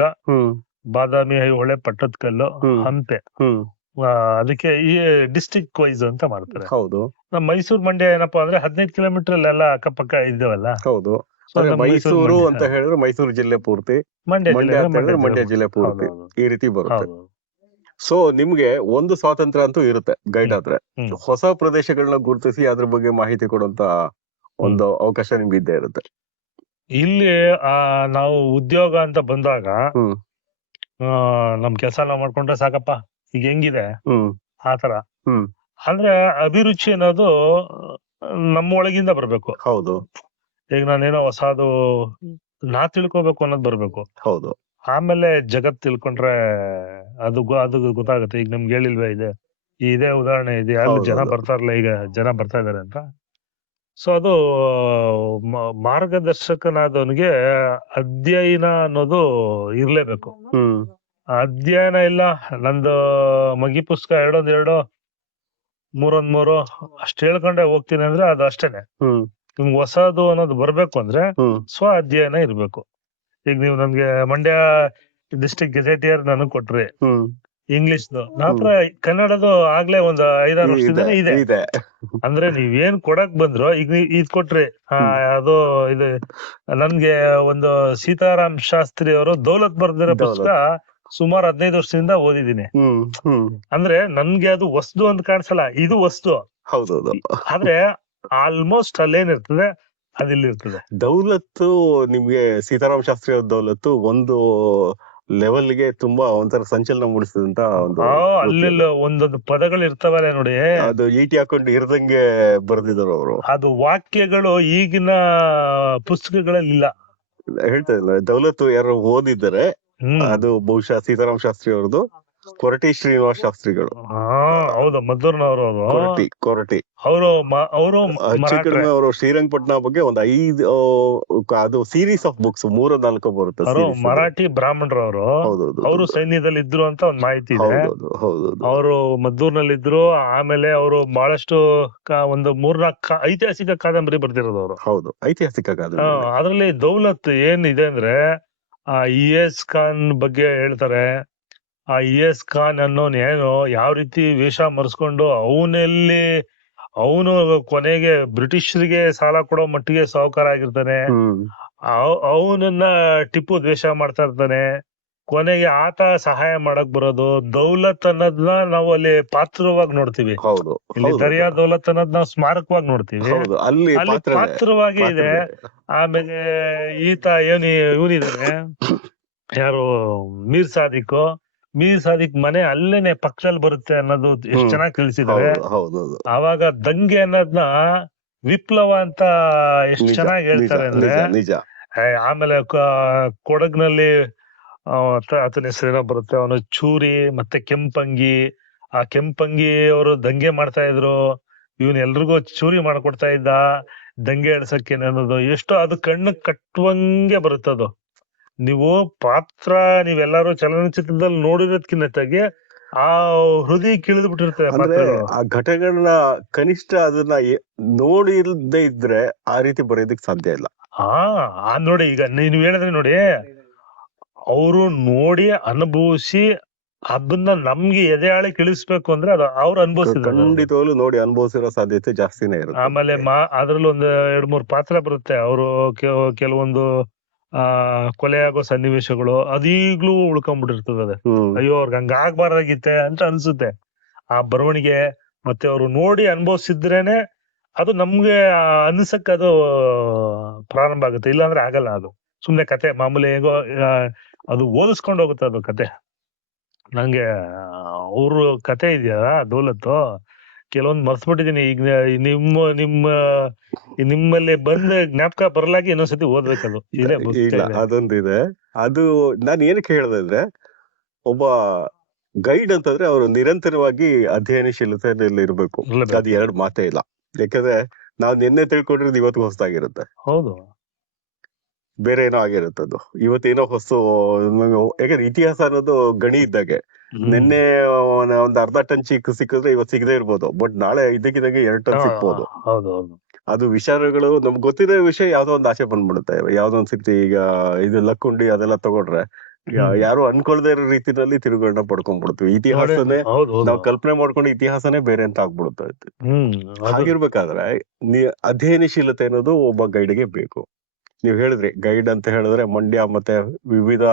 ಬಾದಾಮಿ, ಹೊಳೆ, ಪಟ್ಟದಕಲ್ಲು, ಹಂಪೆ. ಅದಕ್ಕೆ ಈ ಡಿಸ್ಟ್ರಿಕ್ಟ್ ವೈಸ್ ಅಂತ ಮಾಡ್ತಾರೆ. ಹೌದು. ನಮ್ಮ ಮೈಸೂರು ಮಂಡ್ಯ ಏನಪ್ಪಾ ಅಂದ್ರೆ 15 ಕಿಲೋಮೀಟರ್ ಅಲ್ಲೆಲ್ಲ ಅಕ್ಕಪಕ್ಕ ಇದ್ದಾವಲ್ಲ. ಹೌದು. ಮೈಸೂರು ಅಂತ ಹೇಳಿದ್ರೆ ಮೈಸೂರು ಜಿಲ್ಲೆ ಪೂರ್ತಿ, ಮಂಡ್ಯ ಜಿಲ್ಲೆ ಪೂರ್ತಿ ಈ ರೀತಿ ಬರುತ್ತೆ. ಸೊ ನಿಮ್ಗೆ ಒಂದು ಸ್ವಾತಂತ್ರ್ಯ ಅಂತೂ ಇರುತ್ತೆ ಗೈಡ್ ಆದ್ರೆ. ಹೊಸ ಪ್ರದೇಶಗಳನ್ನ ಗುರುತಿಸಿ ಅದ್ರ ಬಗ್ಗೆ ಮಾಹಿತಿ ಕೊಡುವಂತ ಒಂದು ಅವಕಾಶ ನಿಮ್ಗೆ ಇದ್ದೇ ಇರುತ್ತೆ. ಇಲ್ಲಿ ನಾವು ಉದ್ಯೋಗ ಅಂತ ಬಂದಾಗ ನಮ್ ಕೆಲ್ಸ ನಾವ್ ಮಾಡ್ಕೊಂಡ್ರೆ ಸಾಕಪ್ಪ ಈಗ ಹೆಂಗಿದೆ ಆತರ. ಅಂದ್ರೆ ಅಭಿರುಚಿ ಅನ್ನೋದು ನಮ್ಮ ಒಳಗಿಂದ ಬರ್ಬೇಕು. ಹೌದು. ಈಗ ನಾನೇನೋ ಹೊಸದು ತಿಳ್ಕೊಬೇಕು ಅನ್ನೋದು ಬರ್ಬೇಕು. ಹೌದು. ಆಮೇಲೆ ಜಗತ್ ತಿಳ್ಕೊಂಡ್ರೆ ಅದು ಗೊತ್ತಾಗುತ್ತೆ. ಈಗ ನಮ್ಗೆ ಹೇಳಿಲ್ವೇ ಇದೇ ಉದಾಹರಣೆ ಇದೆ, ಅಲ್ಲಿ ಜನ ಬರ್ತಾರಲ್ಲ, ಈಗ ಜನ ಬರ್ತಾ ಇದಾರೆ ಅಂತ. ಸೊ ಅದು ಮಾರ್ಗದರ್ಶಕನಾದವನಿಗೆ ಅಧ್ಯಯನ ಅನ್ನೋದು ಇರ್ಲೇಬೇಕು. ಅಧ್ಯಯನ ಇಲ್ಲ, ನಂದು ಮಗಿ ಪುಸ್ತಕ 2 3 ಅಷ್ಟ್ ಹೇಳ್ಕೊಂಡೆ ಹೋಗ್ತೀನಿ ಅಂದ್ರೆ ಅದು ಅಷ್ಟೇನೆ. ನಿಮ್ಗೆ ಹೊಸದು ಅನ್ನೋದು ಬರ್ಬೇಕು ಅಂದ್ರೆ ಸ್ವ ಅಧ್ಯಯನ ಇರ್ಬೇಕು. ಈಗ ನೀವು ನಮ್ಗೆ ಮಂಡ್ಯ ಡಿಸ್ಟ್ರಿಕ್ಟ್ ಗೆಜೆಟಿಯರ್ ನನಗ್ ಕೊಟ್ರಿ ಇಂಗ್ಲಿಷ್, ನಾತ್ರ ಕನ್ನಡದು ಆಗ್ಲೇ ಒಂದ್ 5-6 ವರ್ಷದಿಂದ ಇದೆ. ಅಂದ್ರೆ ನೀವೇನ್ ಕೊಡಕ್ ಬಂದ್ರು ಈಗ ಇದ್ ಕೊಟ್ರಿ. ಅದು ಇದು ನನ್ಗೆ ಒಂದು ಸೀತಾರಾಮ್ ಶಾಸ್ತ್ರಿ ಅವರು ದೌಲತ್ ಬರ್ದಿರೋ ಪುಸ್ತಕ ಸುಮಾರು 15 ವರ್ಷದಿಂದ ಓದಿದೀನಿ. ಅಂದ್ರೆ ನನ್ಗೆ ಅದು ವಸ್ತು ಅಂತ ಕಾಣಿಸಲ್ಲ, ಇದು ವಸ್ತು. ಹೌದೌದು. ಆದ್ರೆ ಆಲ್ಮೋಸ್ಟ್ ಅಲ್ಲೇನಿರ್ತದೆ ಅದಿಲ್ಲಿರ್ತದೆ. ದೌಲತ್ತು ನಿಮ್ಗೆ ಸೀತಾರಾಮ ಶಾಸ್ತ್ರಿ ಅವ್ರ ದೌಲತ್ತು ಒಂದು ಲೆವೆಲ್ಗೆ ತುಂಬಾ ಒಂಥರ ಸಂಚಲನ ಮೂಡಿಸಿದಂತ ಒಂದು ಅಲ್ಲೆಲ್ಲ ಒಂದೊಂದು ಪದಗಳು ಇರ್ತಾವಲ್ಲ ನೋಡಿ, ಅದು ಈಟಿ ಹಾಕೊಂಡು ಇರದಂಗೆ ಬರೆದಿದ್ರು ಅವರು. ಅದು ವಾಕ್ಯಗಳು ಈಗಿನ ಪುಸ್ತಕಗಳಲ್ಲಿ ಇಲ್ಲ. ಹೇಳ್ತಾ ಇಲ್ಲ, ದೌಲತ್ತು ಯಾರು ಓದಿದ್ದಾರೆ ಅದು ಬಹುಶಃ ಸೀತಾರಾಮ ಶಾಸ್ತ್ರಿ ಅವ್ರದ್ದು ಕೊರಟಿ ಶ್ರೀನಿವಾಸ ಶಾಸ್ತ್ರಿಗಳು. ಹೌದು, ಮದ್ದೂರ್ನವರು. ಕೊರಟಿ ಅವರು ಅವರು ಶ್ರೀರಂಗಪಟ್ಟಣ ಬಗ್ಗೆ ಒಂದು 5 ಅದು ಸೀರೀಸ್ ಆಫ್ ಬುಕ್ಸ್ 3-4 ಬರುತ್ತೆ. ಮರಾಠಿ ಬ್ರಾಹ್ಮಣರವರು, ಅವರು ಸೈನ್ಯದಲ್ಲಿ ಇದ್ರು ಅಂತ ಒಂದು ಮಾಹಿತಿ ಇದೆ. ಅವರು ಮದ್ದೂರ್ನಲ್ಲಿ ಇದ್ರು. ಆಮೇಲೆ ಅವರು ಬಹಳಷ್ಟು ಒಂದು 3-4 ಐತಿಹಾಸಿಕ ಕಾದಂಬರಿ ಬರ್ದಿರೋದು ಅವರು. ಹೌದು, ಐತಿಹಾಸಿಕ ಕಾದಂಬರಿ. ಅದ್ರಲ್ಲಿ ದೌಲತ್ ಏನಿದೆ ಅಂದ್ರೆ ಇಎಸ್ ಖಾನ್ ಬಗ್ಗೆ ಹೇಳ್ತಾರೆ. ಇಎಸ್ ಖಾನ್ ಅನ್ನೋನ್ ಏನು ಯಾವ ರೀತಿ ವೇಷ ಮರೆಸ್ಕೊಂಡು ಅವನು ಕೊನೆಗೆ ಬ್ರಿಟಿಷರಿಗೆ ಸಾಲ ಕೊಡೋ ಮಟ್ಟಿಗೆ ಸಾಹುಕಾರ ಆಗಿರ್ತಾನೆ. ಅವನನ್ನ ಟಿಪ್ಪು ದ್ವೇಷ ಮಾಡ್ತಾ ಇರ್ತಾನೆ. ಕೊನೆಗೆ ಆತ ಸಹಾಯ ಮಾಡಕ್ ಬರೋದು. ದೌಲತ್ ಅನ್ನೋದನ್ನ ನಾವು ಅಲ್ಲಿ ಪಾತ್ರವಾಗಿ ನೋಡ್ತೀವಿ. ಇಲ್ಲಿ ದರಿಯಾ ದೌಲತ್ ಅನ್ನೋದ್ ನಾವು ಸ್ಮಾರಕವಾಗಿ ನೋಡ್ತೀವಿ, ಅಲ್ಲಿ ಪಾತ್ರವಾಗಿ ಇದೆ. ಆಮೇಲೆ ಈತ ಇವನಿದಾನೆ ಯಾರು ಮೀರ್ ಸಾದಿಕ್ ಮನೆ ಅಲ್ಲೇನೆ ಪಕ್ಕದಲ್ಲಿ ಬರುತ್ತೆ ಅನ್ನೋದು ಎಷ್ಟು ಚೆನ್ನಾಗಿ ತಿಳಿಸಿದ್ದಾರೆ. ಆವಾಗ ದಂಗೆ ಅನ್ನೋದ್ನ ವಿಪ್ಲವ ಅಂತ ಎಷ್ಟು ಚೆನ್ನಾಗಿ ಹೇಳ್ತಾರೆ ಅಂದ್ರೆ. ಆಮೇಲೆ ಕೊಡಗ್ನಲ್ಲಿ ಆತನ ಹೆಸರೇನೋ ಬರುತ್ತೆ, ಅವನು ಚೂರಿ ಮತ್ತೆ ಕೆಂಪಂಗಿ. ಆ ಕೆಂಪಂಗಿ ಅವರು ದಂಗೆ ಮಾಡ್ತಾ ಇದ್ರು, ಇವನ್ ಎಲ್ರಿಗೂ ಚೂರಿ ಮಾಡ್ಕೊಡ್ತಾ ಇದ್ದ ದಂಗೆ ಎಳ್ಸಕ್ಕೆ ಅನ್ನೋದು. ಎಷ್ಟೋ ಅದು ಕಣ್ಣು ಕಟ್ಟುವಂಗೆ ಬರುತ್ತದು. ನೀವು ಪಾತ್ರ ನೀವೆಲ್ಲಾರು ಚಲನಚಿತ್ರದಲ್ಲಿ ನೋಡಿರೋದ್ಕಿನ್ನತ್ತಾಗಿ ಆ ಹೃದಯ ಕಿಳಿದು ಬಿಟ್ಟಿರ್ತದೆ ಅಂದ್ರೆ ಪಾತ್ರಗಳು. ಆ ಘಟನೆಗಳನ್ನ ಕನಿಷ್ಠ ಅದನ್ನ ನೋಡಿಲ್ದೇ ಇದ್ರೆ ಆ ರೀತಿ ಬರೆಯೋದಕ್ ಸಾಧ್ಯ ಇಲ್ಲ. ನೋಡಿ ಈಗ ನೀವ್ ಹೇಳಿದ್ರೆ ನೋಡಿ, ಅವರು ನೋಡಿ ಅನುಭವಿಸಿ ಅದನ್ನ ನಮ್ಗೆ ಎದೆಯಾಳಿ ತಿಳಿಸ್ಬೇಕು ಅಂದ್ರೆ ಅದು ಅವ್ರು ಅನುಭವಿಸಿದ್ರು. ಖಂಡಿತವಾಗ್ಲೂ ನೋಡಿ ಅನುಭವಿಸಿರೋ ಸಾಧ್ಯತೆ ಜಾಸ್ತಿನೇ ಇರುತ್ತೆ. ಆಮೇಲೆ ಅದ್ರಲ್ಲಿ ಒಂದು 2-3 ಪಾತ್ರ ಬರುತ್ತೆ. ಅವರು ಕೆಲವೊಂದು ಕೊಲೆ ಆಗೋ ಸನ್ನಿವೇಶಗಳು ಅದೀಗ್ಲೂ ಉಳ್ಕೊಂಡ್ಬಿಟ್ಟಿರ್ತದೆ. ಅಯ್ಯೋ ಅವ್ರಿಗೆ ಹಂಗ ಆಗ್ಬಾರ್ದಾಗಿತ್ತೆ ಅಂತ ಅನ್ಸುತ್ತೆ. ಆ ಬರವಣಿಗೆ ಮತ್ತೆ ಅವ್ರು ನೋಡಿ ಅನುಭವಿಸಿದ್ರೇನೆ ಅದು ನಮ್ಗೆ ಅನ್ಸಕ್ ಅದು ಪ್ರಾರಂಭ ಆಗುತ್ತೆ. ಇಲ್ಲಾಂದ್ರೆ ಆಗಲ್ಲ. ಅದು ಸುಮ್ನೆ ಕತೆ ಮಾಮೂಲಿ ಹೇಗೋ ಅದು ಓದಿಸ್ಕೊಂಡು ಹೋಗುತ್ತೆ ಅದು ಕತೆ. ನಂಗೆ ಅವ್ರ ಕತೆ ಇದೆಯಾ ದೌಲತ್ತು ಕೆಲವೊಂದ್ ಮರ್ಸ್ಬಿಟ್ಟಿದೀನಿ. ಈಗ ನಿಮ್ಮಲ್ಲಿ ಬಂದ ಜ್ಞಾಪಕ ಬರಲಾಗಿ ಇನ್ನೊಂದ್ಸತಿ ಓದ್ಬೇಕದು. ಅದೊಂದಿದೆ. ಅದು ನಾನ್ ಏನಕ್ಕೆ ಹೇಳ್ದೆ, ಒಬ್ಬ ಗೈಡ್ ಅಂತಂದ್ರೆ ಅವರು ನಿರಂತರವಾಗಿ ಅಧ್ಯಯನಶೀಲತೆಯಲ್ಲಿ ಇರ್ಬೇಕು. ಅದು ಎರಡು ಮಾತೇ ಇಲ್ಲ. ಯಾಕಂದ್ರೆ ನಾವ್ ನಿನ್ನೆ ತಿಳ್ಕೊಂಡಿರೋದು ಇವತ್ತು ಹೊಸದಾಗಿರುತ್ತೆ. ಹೌದು, ಬೇರೆ ಏನೋ ಆಗಿರುತ್ತೆ. ಅದು ಇವತ್ತೇನೋ ಹೊಸ. ಯಾಕಂದ್ರೆ ಇತಿಹಾಸ ಅನ್ನೋದು ಗಣಿ ಇದ್ದಾಗೆ. ನಿನ್ನೆ ಒಂದ್ ಅರ್ಧ ಟನ್ ಸಿಕ್ಕಿದ್ರೆ ಇವತ್ತು ಸಿಗದೆ ಇರ್ಬೋದು, ಬಟ್ ನಾಳೆ ಇದಕ್ಕಿದಂಗೆ 2 ಟನ್ ಸಿಕ್ಬೋದು. ಅದು ವಿಚಾರಗಳು ನಮ್ಗೆ ಗೊತ್ತಿರೋ ವಿಷಯ ಯಾವ್ದೋ ಒಂದ್ ಆಸೆ ಬಂದ್ಬಿಡುತ್ತೆ. ಯಾವ್ದೋ ಒಂದ್ ಸಿಕ್ತಿ. ಈಗ ಇದು ಲಕ್ಕುಂಡಿ ಅದೆಲ್ಲ ತಗೊಂಡ್ರೆ ಯಾರು ಅನ್ಕೊಳ್ದೇ ಇರೋ ರೀತಿನಲ್ಲಿ ತಿರುಗಳನ್ನ ಪಡ್ಕೊಂಡ್ಬಿಡ್ತೀವಿ. ಇತಿಹಾಸನೇ ನಾವ್ ಕಲ್ಪನೆ ಮಾಡ್ಕೊಂಡು ಇತಿಹಾಸನೇ ಬೇರೆ ಅಂತ ಆಗ್ಬಿಡುತ್ತೆ. ಹಾಗಿರ್ಬೇಕಾದ್ರೆ ಅಧ್ಯಯನಶೀಲತೆ ಅನ್ನೋದು ಒಬ್ಬ ಗೈಡ್ಗೆ ಬೇಕು. ನೀವ್ ಹೇಳಿದ್ರಿ ಗೈಡ್ ಅಂತ ಹೇಳಿದ್ರೆ ಮಂಡ್ಯ ಮತ್ತೆ ವಿವಿಧ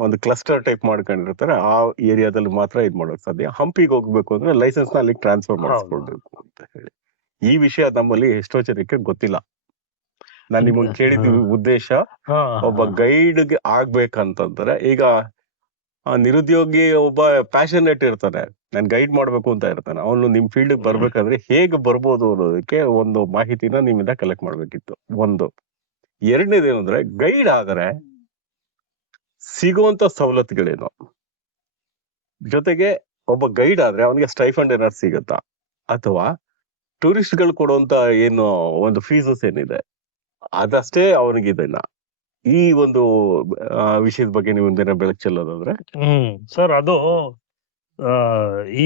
ಒಂದು ಕ್ಲಸ್ಟರ್ ಟೈಪ್ ಮಾಡ್ಕೊಂಡಿರ್ತಾರೆ. ಆ ಏರಿಯಾದಲ್ಲಿ ಮಾತ್ರ ಇದ್ ಮಾಡೋಕ್ ಸಾಧ್ಯ. ಹಂಪಿಗೆ ಹೋಗ್ಬೇಕು ಅಂದ್ರೆ ಲೈಸೆನ್ಸ್ ನ ಅಲ್ಲಿ ಟ್ರಾನ್ಸ್ಫರ್ ಮಾಡಿಸ್ಕೊಳ್ಬೇಕು ಅಂತ ಹೇಳಿ. ಈ ವಿಷಯ ನಮ್ಮಲ್ಲಿ ಎಷ್ಟೋ ಜನಕ್ಕೆ ಗೊತ್ತಿಲ್ಲ. ನಾನ್ ನಿಮಗ್ ಕೇಳಿದ ಉದ್ದೇಶ, ಒಬ್ಬ ಗೈಡ್ಗೆ ಆಗ್ಬೇಕಂತಂದ್ರೆ ಈಗ ನಿರುದ್ಯೋಗಿ ಒಬ್ಬ ಪ್ಯಾಷನೇಟ್ ಇರ್ತಾನೆ, ನಾನ್ ಗೈಡ್ ಮಾಡ್ಬೇಕು ಅಂತ ಇರ್ತಾನೆ. ಅವನು ನಿಮ್ ಫೀಲ್ಡ್ ಬರ್ಬೇಕಾದ್ರೆ ಹೇಗೆ ಬರ್ಬೋದು ಅನ್ನೋದಕ್ಕೆ ಒಂದು ಮಾಹಿತಿನ ನಿಮ್ಮಿಂದ ಕಲೆಕ್ಟ್ ಮಾಡ್ಬೇಕಿತ್ತು. ಒಂದು. ಎರಡನೇದೇನಂದ್ರೆ ಗೈಡ್ ಆದರೆ ಸಿಗುವಂತ ಸವಲತ್ತುಗಳೇನು, ಜೊತೆಗೆ ಒಬ್ಬ ಗೈಡ್ ಆದ್ರೆ ಅವನಿಗೆ ಸ್ಟೈಫಂಡ್ ಏನಾದ್ರು ಸಿಗತ್ತಾ, ಅಥವಾ ಟೂರಿಸ್ಟ್ ಗಳು ಕೊಡುವಂತ ಏನು ಒಂದು ಫೀಸಸ್ ಏನಿದೆ ಅದಷ್ಟೇ ಅವನಿಗಿದೆನಾ, ಈ ಒಂದು ವಿಷಯದ ಬಗ್ಗೆ ನೀವು ಒಂದಿನ ಬೆಳಕು ಚೆಲ್ಲೋದಾದ್ರೆ. ಸರ್, ಅದು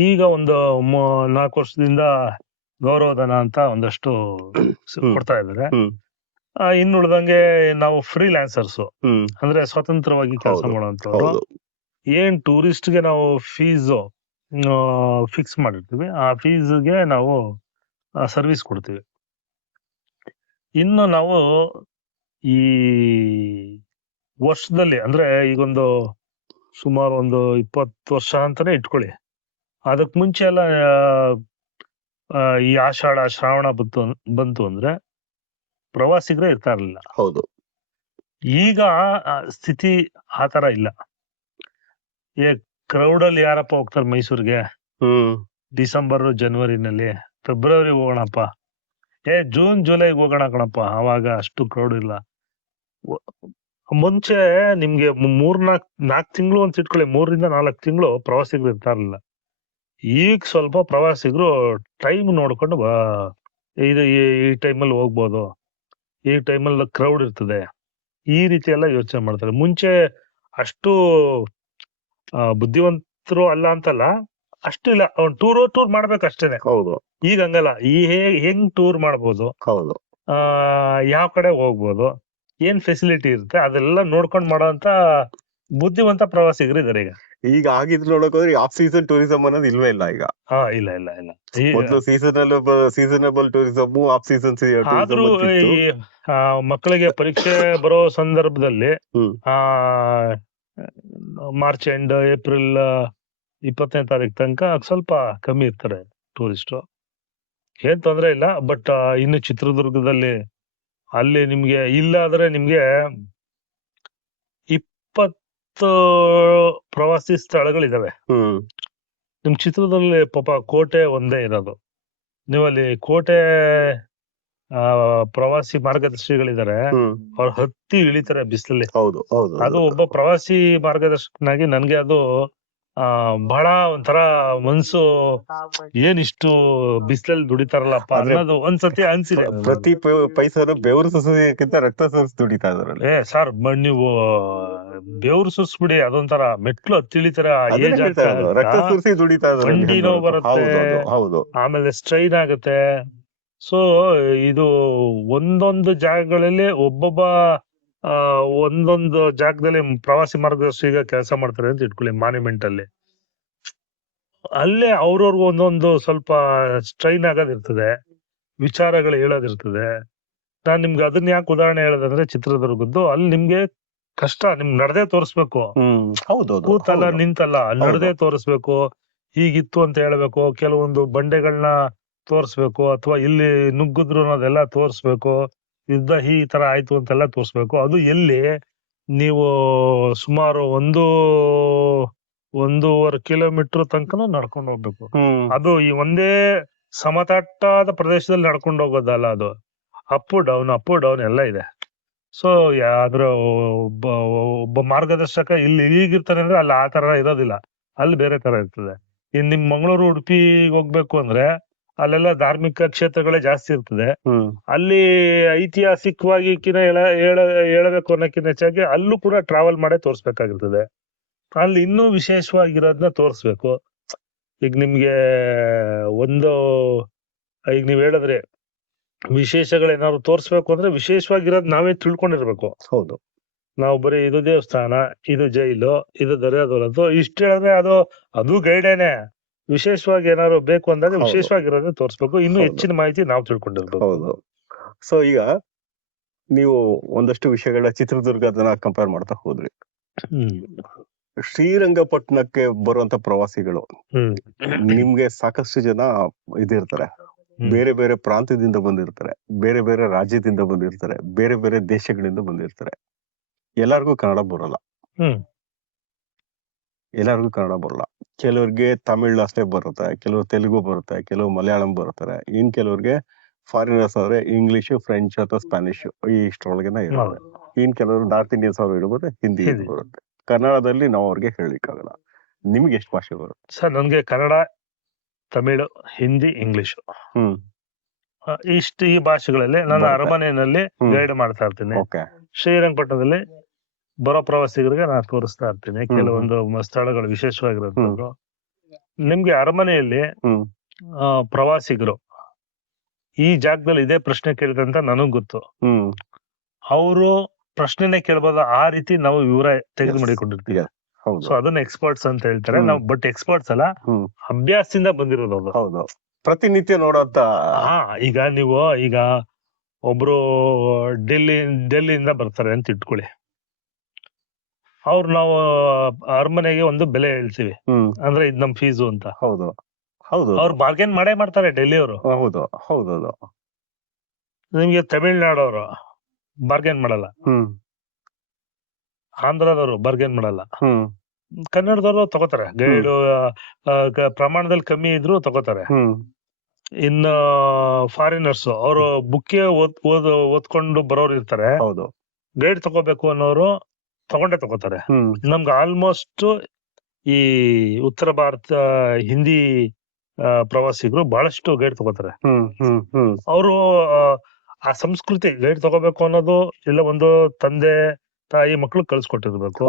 ಈಗ ಒಂದು 4 ವರ್ಷದಿಂದ ಗೌರವಧನ ಅಂತ ಒಂದಷ್ಟು ಕೊಡ್ತಾ ಇದ್ದಾರೆ. ಇನ್ನುಳಿದಂಗೆ ನಾವು ಫ್ರೀಲ್ಯಾನ್ಸರ್ಸ್ ಅಂದ್ರೆ ಸ್ವತಂತ್ರವಾಗಿ ಕೆಲಸ ಮಾಡುವಂತವ್ರು. ಏನ್ ಟೂರಿಸ್ಟ್ಗೆ ನಾವು ಫೀಸ್ ಫಿಕ್ಸ್ ಮಾಡಿರ್ತೀವಿ, ಆ ಫೀಸ್ಗೆ ನಾವು ಸರ್ವಿಸ್ ಕೊಡ್ತೀವಿ. ಇನ್ನು ನಾವು ಈ ವರ್ಷದಲ್ಲಿ ಅಂದ್ರೆ ಈಗೊಂದು ಸುಮಾರು ಒಂದು 20 ವರ್ಷ ಅಂತಾನೆ ಇಟ್ಕೊಳ್ಳಿ. ಅದಕ್ ಮುಂಚೆ ಎಲ್ಲ ಈ ಆಷಾಢ ಶ್ರಾವಣ ಬಂತು ಅಂದ್ರೆ ಪ್ರವಾಸಿಗರೇ ಇರ್ತಾ ಇರ್ಲಿಲ್ಲ. ಹೌದು. ಈಗ ಸ್ಥಿತಿ ಆತರ ಇಲ್ಲ. ಕ್ರೌಡಲ್ಲಿ ಯಾರಪ್ಪ ಹೋಗ್ತಾರೆ ಮೈಸೂರಿಗೆ? ಡಿಸೆಂಬರ್ ಜನವರಿನಲ್ಲಿ. ಫೆಬ್ರವರಿ ಹೋಗೋಣಪ್ಪ, ಜೂನ್ ಜುಲೈ ಹೋಗೋಣ ಕಣಪ್ಪ, ಅವಾಗ ಅಷ್ಟು ಕ್ರೌಡ್ ಇಲ್ಲ. ಮುಂಚೆ ನಿಮ್ಗೆ 4 ತಿಂಗಳು ಅಂತ ಇಟ್ಕೊಳ್ಳಿ, 3 ರಿಂದ 4 ತಿಂಗಳು ಪ್ರವಾಸಿಗರು ಇರ್ತಾ ಇರ್ಲಿಲ್ಲ. ಈಗ ಸ್ವಲ್ಪ ಪ್ರವಾಸಿಗರು ಟೈಮ್ ನೋಡ್ಕೊಂಡು ಇದು ಈ ಟೈಮಲ್ಲಿ ಹೋಗ್ಬೋದು, ಈ ಟೈಮಲ್ಲಿ ಕ್ರೌಡ್ ಇರ್ತದೆ, ಈ ರೀತಿ ಎಲ್ಲ ಯೋಚನೆ ಮಾಡ್ತಾರೆ. ಮುಂಚೆ ಅಷ್ಟು ಬುದ್ಧಿವಂತರು ಅಲ್ಲ ಅಂತಲ್ಲ, ಅಷ್ಟು ಇಲ್ಲ. ಅವ್ನು ಟೂರ್ ಮಾಡ್ಬೇಕು ಅಷ್ಟೇನೆ. ಹೌದು. ಈಗ ಹಂಗಲ್ಲ. ಹೆಂಗ್ ಟೂರ್ ಮಾಡ್ಬೋದು, ಹೌದು, ಯಾವ ಕಡೆ ಹೋಗ್ಬೋದು, ಏನ್ ಫೆಸಿಲಿಟಿ ಇರುತ್ತೆ ಅದೆಲ್ಲ ನೋಡ್ಕೊಂಡ್ ಮಾಡೋಂತ ಬುದ್ಧಿವಂತ ಪ್ರವಾಸಿಗರು ಇದಾರೆ ಈಗ. ಈಗ ಆಗಿದ್ ನೋಡಕ್ ಹೋದ್ರೆ ಆಫ್ ಸೀಸನ್ ಟೂರಿಸಂ ಅನ್ನೋದು ಇಲ್ವೇ ಇಲ್ಲ ಈಗ. ಇಲ್ಲ ಇಲ್ಲ ಇಲ್ಲ. ಮೊದಲು ಸೀಸನಬಲ್ ಟೂರಿಸಂ, ಆಫ್ ಸೀಸನ್. ಆದ್ರೂ ಈ ಮಕ್ಕಳಿಗೆ ಪರೀಕ್ಷೆ ಬರೋ ಸಂದರ್ಭದಲ್ಲಿ ಮಾರ್ಚ್ ಎಂಡ್ ಏಪ್ರಿಲ್ 20ನೇ ತಾರೀಕು ತನಕ ಸ್ವಲ್ಪ ಕಮ್ಮಿ ಇರ್ತಾರೆ ಟೂರಿಸ್ಟ್. ಏನ್ ತೊಂದ್ರೆ ಇಲ್ಲ. ಬಟ್ ಇನ್ನು ಚಿತ್ರದುರ್ಗದಲ್ಲಿ ಅಲ್ಲಿ ನಿಮ್ಗೆ ಇಲ್ಲಾದ್ರೆ ನಿಮ್ಗೆ 20 ಪ್ರವಾಸಿ ಸ್ಥಳಗಳಿದಾವೆ. ನಿಮ್ ಚಿತ್ರದಲ್ಲಿ ಪಾಪ ಕೋಟೆ ಒಂದೇ ಇರೋದು. ನೀವಲ್ಲಿ ಕೋಟೆ ಪ್ರವಾಸಿ ಮಾರ್ಗದರ್ಶಿಗಳಿದ್ದಾರೆ, ಅವ್ರು ಹತ್ತಿ ಇಳಿತಾರೆ ಬಿಸಿಲಲ್ಲಿ. ಹೌದು ಹೌದು. ಅದು ಒಬ್ಬ ಪ್ರವಾಸಿ ಮಾರ್ಗದರ್ಶಕನಾಗಿ ನನ್ಗೆ ಅದು ಬಹಳ ಒಂಥರ ಮನ್ಸು ಏನ್ ಇಷ್ಟು ಬಿಸಿಲಲ್ಲಿ ದುಡಿತಾರಲ್ಲಪ್ಪ ಅನ್ನೋದು ಒಂದ್ಸತಿ ಅನ್ಸಿದೆ. ಪ್ರತಿ ಪೈಸನು ಬೆವರು ಸುರಿಸೋದಕ್ಕಿಂತ ರಕ್ತ ಸುರಿಸಿ ದುಡಿತಾ ಇದಾರೆ. ಸರ್ ನೀವು ಬೆವ್ರು ಸುರಿಸ್ಬಿಡಿ, ಅದೊಂಥರ ಮೆಟ್ಲು ಹತ್ತಿಳಿತರ ಏಜ್ ರಕ್ತ ಸುರಿಸಿ ದುಡಿತಾ ಇದಾರೆ. ಮಂಡಿ ನೋವು ಬರುತ್ತೆ, ಹೌದು, ಆಮೇಲೆ ಸ್ಟ್ರೈನ್ ಆಗುತ್ತೆ. ಸೊ ಇದು ಒಂದೊಂದು ಜಾಗಗಳಲ್ಲಿ ಒಬ್ಬೊಬ್ಬ ಒಂದೊಂದು ಜಾಗದಲ್ಲಿ ಪ್ರವಾಸಿ ಮಾರ್ಗದರ್ಶಿಗ ಕೆಲಸ ಮಾಡ್ತಾರೆ ಅಂತ ಇಟ್ಕೊಳ್ಳಿ. ಮಾನ್ಯುಮೆಂಟ್ ಅಲ್ಲಿ ಅಲ್ಲೇ ಅವ್ರವ್ರಿಗೂ ಒಂದೊಂದು ಸ್ವಲ್ಪ ಸ್ಟ್ರೈನ್ ಆಗೋದಿರ್ತದೆ, ವಿಚಾರಗಳು ಹೇಳೋದಿರ್ತದೆ. ನಾನ್ ನಿಮ್ಗೆ ಅದನ್ನ ಯಾಕೆ ಉದಾಹರಣೆ ಹೇಳೋದಂದ್ರೆ ಚಿತ್ರದುರ್ಗದ್ದು, ಅಲ್ಲಿ ನಿಮ್ಗೆ ಕಷ್ಟ ನಿಮ್ಗೆ ನಡೆದೇ ತೋರಿಸ್ಬೇಕು. ಕೂತಲ್ಲ ನಿಂತಲ್ಲ, ನಡೆದೇ ತೋರಿಸ್ಬೇಕು. ಹೀಗಿತ್ತು ಅಂತ ಹೇಳ್ಬೇಕು, ಕೆಲವೊಂದು ಬಂಡೆಗಳನ್ನ ತೋರಿಸ್ಬೇಕು, ಅಥವಾ ಇಲ್ಲಿ ನುಗ್ಗಿದ್ರು ಅನ್ನೋದೆಲ್ಲ ತೋರಿಸ್ಬೇಕು, ಯುದ್ಧ ಈ ತರ ಆಯ್ತು ಅಂತೆಲ್ಲ ತೋರಿಸ್ಬೇಕು. ಅದು ಎಲ್ಲಿ ನೀವು ಸುಮಾರು 1.5 ಕಿಲೋಮೀಟರ್ ತನಕನೂ ನಡ್ಕೊಂಡು ಹೋಗ್ಬೇಕು. ಅದು ಈ ಒಂದೇ ಸಮತಟ್ಟಾದ ಪ್ರದೇಶದಲ್ಲಿ ನಡ್ಕೊಂಡು ಹೋಗೋದಲ್ಲ, ಅದು ಅಪ್ ಡೌನ್ ಎಲ್ಲ ಇದೆ. ಸೊ ಅದ್ರ ಒಬ್ಬ ಮಾರ್ಗದರ್ಶಕ ಇಲ್ಲಿ ಈಗಿರ್ತಾನೆ ಅಂದ್ರೆ ಅಲ್ಲಿ ಆ ತರ ಇರೋದಿಲ್ಲ, ಅಲ್ಲಿ ಬೇರೆ ತರ ಇರ್ತದೆ. ಇನ್ ನಿಮ್ ಮಂಗಳೂರು ಉಡುಪಿ ಹೋಗ್ಬೇಕು ಅಂದ್ರೆ ಅಲ್ಲೆಲ್ಲ ಧಾರ್ಮಿಕ ಕ್ಷೇತ್ರಗಳೇ ಜಾಸ್ತಿ ಇರ್ತದೆ. ಅಲ್ಲಿ ಐತಿಹಾಸಿಕವಾಗಿ ಹೇಳಬೇಕು ಅನ್ನೋಕ್ಕಿಂತ ಹೆಚ್ಚಾಗಿ ಅಲ್ಲೂ ಕೂಡ ಟ್ರಾವೆಲ್ ಮಾಡೇ ತೋರ್ಸ್ಬೇಕಾಗಿರ್ತದೆ. ಅಲ್ಲಿ ಇನ್ನೂ ವಿಶೇಷವಾಗಿರೋದನ್ನ ತೋರಿಸ್ಬೇಕು. ಈಗ ನಿಮ್ಗೆ ಈಗ ನೀವ್ ಹೇಳಿದ್ರೆ ವಿಶೇಷಗಳೇನಾದ್ರು ತೋರಿಸ್ಬೇಕು ಅಂದ್ರೆ ವಿಶೇಷವಾಗಿರೋದ್ ನಾವೇ ತಿಳ್ಕೊಂಡಿರ್ಬೇಕು. ಹೌದು, ನಾವು ಬರೀ ಇದು ದೇವಸ್ಥಾನ, ಇದು ಜೈಲು, ಇದು ದರ್ಯಾದೋಲದು ಇಷ್ಟ ಹೇಳಿದ್ರೆ ಅದು ಗೈಡೇನೆ. ವಿಶೇಷವಾಗಿ ಏನಾದ್ರು ಬೇಕು ಅಂದಾಗ ವಿಶೇಷವಾಗಿರೋದನ್ನ ತೋರಿಸ್ಬೇಕು. ಇನ್ನು ಹೆಚ್ಚಿನ ಮಾಹಿತಿ ನಾವು ತಿಳ್ಕೊಂಡಿರ್ಬೇಕು. ಹೌದು. ಸೊ ಈಗ ನೀವು ಒಂದಷ್ಟು ವಿಷಯಗಳ ಚಿತ್ರದುರ್ಗದನ್ನ ಕಂಪೇರ್ ಮಾಡ್ತಾ ಹೋದ್ರಿ. ಶ್ರೀರಂಗಪಟ್ಟಣಕ್ಕೆ ಬರುವಂತ ಪ್ರವಾಸಿಗಳು ನಿಮ್ಗೆ ಸಾಕಷ್ಟು ಜನ ಇದಿರ್ತಾರೆ, ಬೇರೆ ಬೇರೆ ಪ್ರಾಂತ್ಯದಿಂದ ಬಂದಿರ್ತಾರೆ, ಬೇರೆ ಬೇರೆ ರಾಜ್ಯದಿಂದ ಬಂದಿರ್ತಾರೆ, ಬೇರೆ ಬೇರೆ ದೇಶಗಳಿಂದ ಬಂದಿರ್ತಾರೆ. ಎಲ್ಲರಿಗೂ ಕನ್ನಡ ಬರಲ್ಲ. ಕೆಲವ್ರಿಗೆ ತಮಿಳ್ ಅಷ್ಟೇ ಬರುತ್ತೆ, ಕೆಲವ್ರು ತೆಲುಗು ಬರುತ್ತೆ, ಕೆಲವು ಮಲಯಾಳಂ ಬರ್ತಾರೆ. ಇನ್ ಕೆಲವ್ರಿಗೆ ಫಾರಿನರ್ಸ್ ಆದ್ರೆ ಇಂಗ್ಲಿಷ್, ಫ್ರೆಂಚ್ ಅಥವಾ ಸ್ಪ್ಯಾನಿಷ್ ಇಷ್ಟರೊಳಗೆನ ಇರುತ್ತೆ. ಇನ್ ಕೆಲವರು ನಾರ್ತ್ ಇಂಡಿಯನ್ಸ್ ಅವ್ರು ಇರ್ಬೋದು, ಹಿಂದಿ ಬರುತ್ತೆ. ಕನ್ನಡದಲ್ಲಿ ನಾವು ಅವ್ರಿಗೆ ಹೇಳಲಿಕ್ಕಾಗಲ್ಲ. ನಿಮ್ಗೆ ಎಷ್ಟು ಭಾಷೆ ಬರುತ್ತೆ? ಸರ್ ನನ್ಗೆ ಕನ್ನಡ, ತಮಿಳು, ಹಿಂದಿ, ಇಂಗ್ಲಿಷ್ ಈ ಭಾಷೆಗಳಲ್ಲಿ ನಾನು ಅರಮನೆಯಲ್ಲಿ ಗೈಡ್ ಮಾಡ್ತಾ ಇರ್ತೀನಿ. ಶ್ರೀರಂಗಪಟ್ಟಣದಲ್ಲಿ ಬರೋ ಪ್ರವಾಸಿಗರಿಗೆ ನಾನು ತೋರಿಸ್ತಾ ಇರ್ತೀನಿ ಕೆಲವೊಂದು ಸ್ಥಳಗಳು ವಿಶೇಷವಾಗಿರೋದು. ನಿಮ್ಗೆ ಅರಮನೆಯಲ್ಲಿ ಪ್ರವಾಸಿಗರು ಈ ಜಾಗದಲ್ಲಿ ಇದೇ ಪ್ರಶ್ನೆ ಕೇಳಿದಂತ ನನಗ್ ಗೊತ್ತು. ಅವರು ಪ್ರಶ್ನೆನೇ ಕೇಳ್ಬೋದು, ಆ ರೀತಿ ನಾವು ವಿವರ ತೆಗೆದು ಮಾಡಿಕೊಂಡಿರ್ತೀವಿ. ಸೊ ಅದನ್ನ ಎಕ್ಸ್ಪರ್ಟ್ಸ್ ಅಂತ ಹೇಳ್ತಾರೆ ನಾವು. ಬಟ್ ಎಕ್ಸ್ಪರ್ಟ್ಸ್ ಅಲ್ಲ, ಅಭ್ಯಾಸದಿಂದ ಬಂದಿರೋದು. ಹೌದು, ಪ್ರತಿನಿತ್ಯ ನೋಡೋಂತ. ಈಗ ಒಬ್ರು ಡೆಲ್ಲಿಯಿಂದ ಬರ್ತಾರೆ ಅಂತ ಇಟ್ಕೊಳ್ಳಿ. ಅವ್ರು ನಾವು ಅರಮನೆಗೆ ಒಂದು ಬೆಲೆ ಹೇಳ್ತೀವಿ, ಅಂದ್ರೆ ಇದ್ ನಮ್ ಫೀಸು ಅಂತ. ಅವ್ರು ಬಾರ್ಗೇನ್ ಮಾಡೇ ಮಾಡ್ತಾರೆ ಡೆಲ್ಲಿ ಅವರು. ನಿಮ್ಗೆ ತಮಿಳ್ನಾಡವರು ಬಾರ್ಗೇನ್ ಮಾಡಲ್ಲ, ಆಂಧ್ರದವರು ಬಾರ್ಗೇನ್ ಮಾಡಲ್ಲ, ಕನ್ನಡದವರು ತಗೋತಾರೆ. ಗೈಡು ಪ್ರಮಾಣದಲ್ಲಿ ಕಮ್ಮಿ ಇದ್ರು ತಗೋತಾರೆ. ಇನ್ನು ಫಾರಿನರ್ಸ್ ಅವರು ಬುಕ್ಕೆ ಓದ್ಕೊಂಡು ಬರೋರು ಇರ್ತಾರೆ, ಗೈಡ್ ತಗೋಬೇಕು ಅನ್ನೋರು ತಗೋತಾರೆ. ನಮ್ಗೆ ಆಲ್ಮೋಸ್ಟ್ ಈ ಉತ್ತರ ಭಾರತ ಹಿಂದಿ ಪ್ರವಾಸಿಗರು ಬಹಳಷ್ಟು ಗೈಡ್ ತಗೋತಾರೆ. ಅವರು ಆ ಸಂಸ್ಕೃತಿ ಗೈಡ್ ತಗೋಬೇಕು ಅನ್ನೋದು ಇಲ್ಲ ಒಂದು ತಂದೆ ತಾಯಿ ಮಕ್ಳು ಕಳ್ಸಿಕೊಟ್ಟಿರ್ಬೇಕು,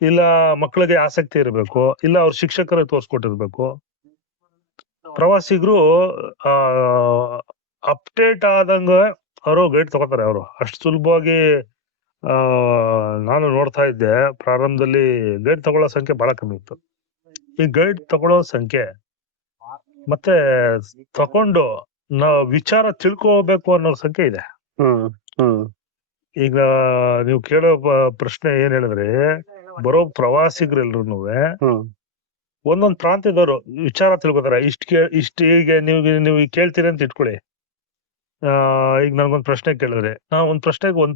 ಇಲ್ಲ ಮಕ್ಳಿಗೆ ಆಸಕ್ತಿ ಇರಬೇಕು, ಇಲ್ಲ ಅವ್ರ ಶಿಕ್ಷಕರಿಗೆ ತೋರ್ಸ್ಕೊಟ್ಟಿರ್ಬೇಕು. ಪ್ರವಾಸಿಗರು ಅಪ್ಡೇಟ್ ಆದಂಗ ಅವರು ಗೈಡ್ ತಗೋತಾರೆ. ಅವರು ಅಷ್ಟು ಸುಲಭವಾಗಿ ನಾನು ನೋಡ್ತಾ ಇದ್ದೆ ಪ್ರಾರಂಭದಲ್ಲಿ ಗೈಡ್ ತಗೊಳ್ಳೋ ಸಂಖ್ಯೆ ಬಹಳ ಕಮ್ಮಿ ಇತ್ತು. ಈ ಗೈಡ್ ತಗೊಳ್ಳೋ ಸಂಖ್ಯೆ ಮತ್ತೆ ತಕೊಂಡು ನಾವು ವಿಚಾರ ತಿಳ್ಕೋಬೇಕು ಅನ್ನೋ ಸಂಖ್ಯೆ ಇದೆ. ಈಗ ನೀವು ಕೇಳೋ ಪ್ರಶ್ನೆ ಏನ್ ಹೇಳಿದ್ರೆ, ಬರೋ ಪ್ರವಾಸಿಗರೆಲ್ರು ಒಂದೊಂದ್ ಪ್ರಾಂತ್ಯದವರು ವಿಚಾರ ತಿಳ್ಕೊತಾರೆ. ಇಷ್ಟ ಈಗ ನೀವು ಕೇಳ್ತೀರಿ ಅಂತ ಇಟ್ಕೊಳ್ಳಿ. ಈಗ ನನ್ಗೊಂದ್ ಪ್ರಶ್ನೆ ಕೇಳಿದ್ರೆ ನಾ ಒಂದ್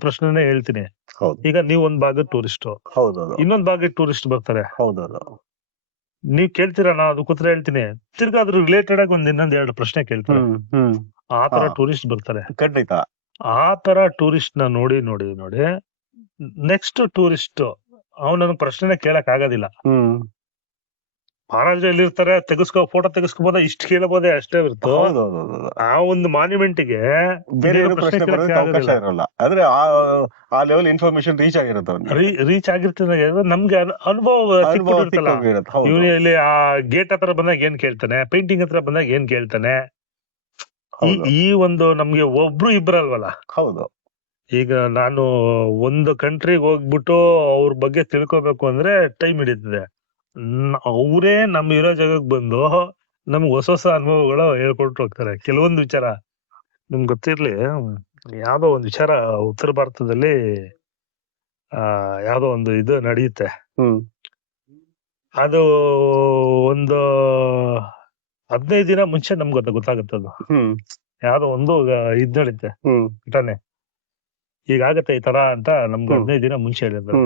ಪ್ರಶ್ನೆನೇ ಹೇಳ್ತೀನಿ. ಈಗ ನೀವ್ ಒಂದ್ ಭಾಗದ ಟೂರಿಸ್ಟ್, ಇನ್ನೊಂದ್ ಭಾಗದ ಟೂರಿಸ್ಟ್ ಬರ್ತಾರೆ. ನೀವ್ ಕೇಳ್ತೀರಾ, ನಾ ಅದು ಕೂತ್ರೆ ಹೇಳ್ತೀನಿ, ತಿರ್ಗಾ ಅದ್ರ ರಿಲೇಟೆಡ್ ಆಗಿ ಇನ್ನೊಂದ್ 2 ಪ್ರಶ್ನೆ ಕೇಳ್ತಾರೆ. ಆ ತರ ಟೂರಿಸ್ಟ್ ಬರ್ತಾರೆ. ಖಂಡಿತ ಆ ತರ ಟೂರಿಸ್ಟ್ ನ ನೋಡಿ ನೆಕ್ಸ್ಟ್ ಟೂರಿಸ್ಟ್ ಅವನನ್ನ ಪ್ರಶ್ನೆ ಕೇಳಕ್ ಆಗೋದಿಲ್ಲ. ಮಹಾರಾಜ ಇರ್ತಾರೆ, ಫೋಟೋ ತೆಗೆಸ್ಕೋಬೋದ, ಇಷ್ಟು ಕೇಳಬೋದೇ ಅಷ್ಟೇ ಇರ್ತು. ಹೌದೌದು. ಆ ಒಂದು ಮಾನ್ಯುಮೆಂಟ್ಗೆ ಬೇರೆ ಬೇರೆ ಏನು ಪ್ರಶ್ನೆ ಪ್ರಶ್ನೆ ಬರೋದಕ್ಕೆ ಕೇಳಕ್ಕೆ ಅವಕಾಶ ಆಗೋದಿಲ್ಲ. ಇರಲ್ಲ. ಆದ್ರೆ ಆ ಲೆವೆಲ್ ಇನ್ಫಾರ್ಮೇಶನ್ ರೀಚ್ ಆಗಿರುತ್ತೆ ಅವ್ನಿಗೆ. ರೀಚ್ ಆಗಿರ್ತದೆ, ನಮ್ಗೆ ಅನುಭವ ಸಿಕ್ಬಿಟ್ಟಿರುತ್ತಲ್ಲ. ಸಿಕ್ಕೋಗಿರುತ್ತೆ. ಹೌದು ಇವನು ಇಲ್ಲಿ ಆ ಗೇಟ್ ಹತ್ರ ಬಂದಾಗ ಏನ್ ಕೇಳ್ತಾನೆ, ಪೇಂಟಿಂಗ್ ಹತ್ರ ಬಂದಾಗ ಏನ್ ಕೇಳ್ತಾನೆ, ಹೌದು ಈ ಒಂದು ನಮ್ಗೆ ಒಬ್ರು ಇಬ್ರಲ್ವಲ್ಲ. ಹೌದು. ಈಗ ನಾನು ಒಂದು ಕಂಟ್ರಿಗೆ ಹೋಗ್ಬಿಟ್ಟು ಅವ್ರ ಬಗ್ಗೆ ತಿಳ್ಕೊಬೇಕು ಅಂದ್ರೆ ಟೈಮ್ ಹಿಡಿತದೆ. ಅವರೇ ನಮ್ ಇರೋ ಜಾಗಕ್ಕೆ ಬಂದು ನಮ್ಗೆ ಹೊಸ ಹೊಸ ಅನುಭವಗಳು ಹೇಳ್ಕೊಟ್ಟು ಹೋಗ್ತಾರೆ. ಕೆಲವೊಂದು ವಿಚಾರ ನಿಮ್ಗೆ ಗೊತ್ತಿರ್ಲಿ, ಯಾವ್ದೋ ಒಂದು ವಿಚಾರ ಉತ್ತರ ಭಾರತದಲ್ಲಿ ಯಾವ್ದೋ ಒಂದು ಇದು ನಡೆಯುತ್ತೆ. ಅದು ಒಂದು 15 ದಿನ ಮುಂಚೆ ನಮ್ಗೆ ಗೊತ್ತಾಗುತ್ತದು. ಯಾವ್ದೋ ಒಂದು ಇದ್ ನಡೀತೆ ಘಟನೆ, ಈಗಾಗತ್ತೆ ಈ ತರ ಅಂತ ನಮ್ಗೆ 15 ದಿನ ಮುಂಚೆ ಹೇಳಿದ್ರು.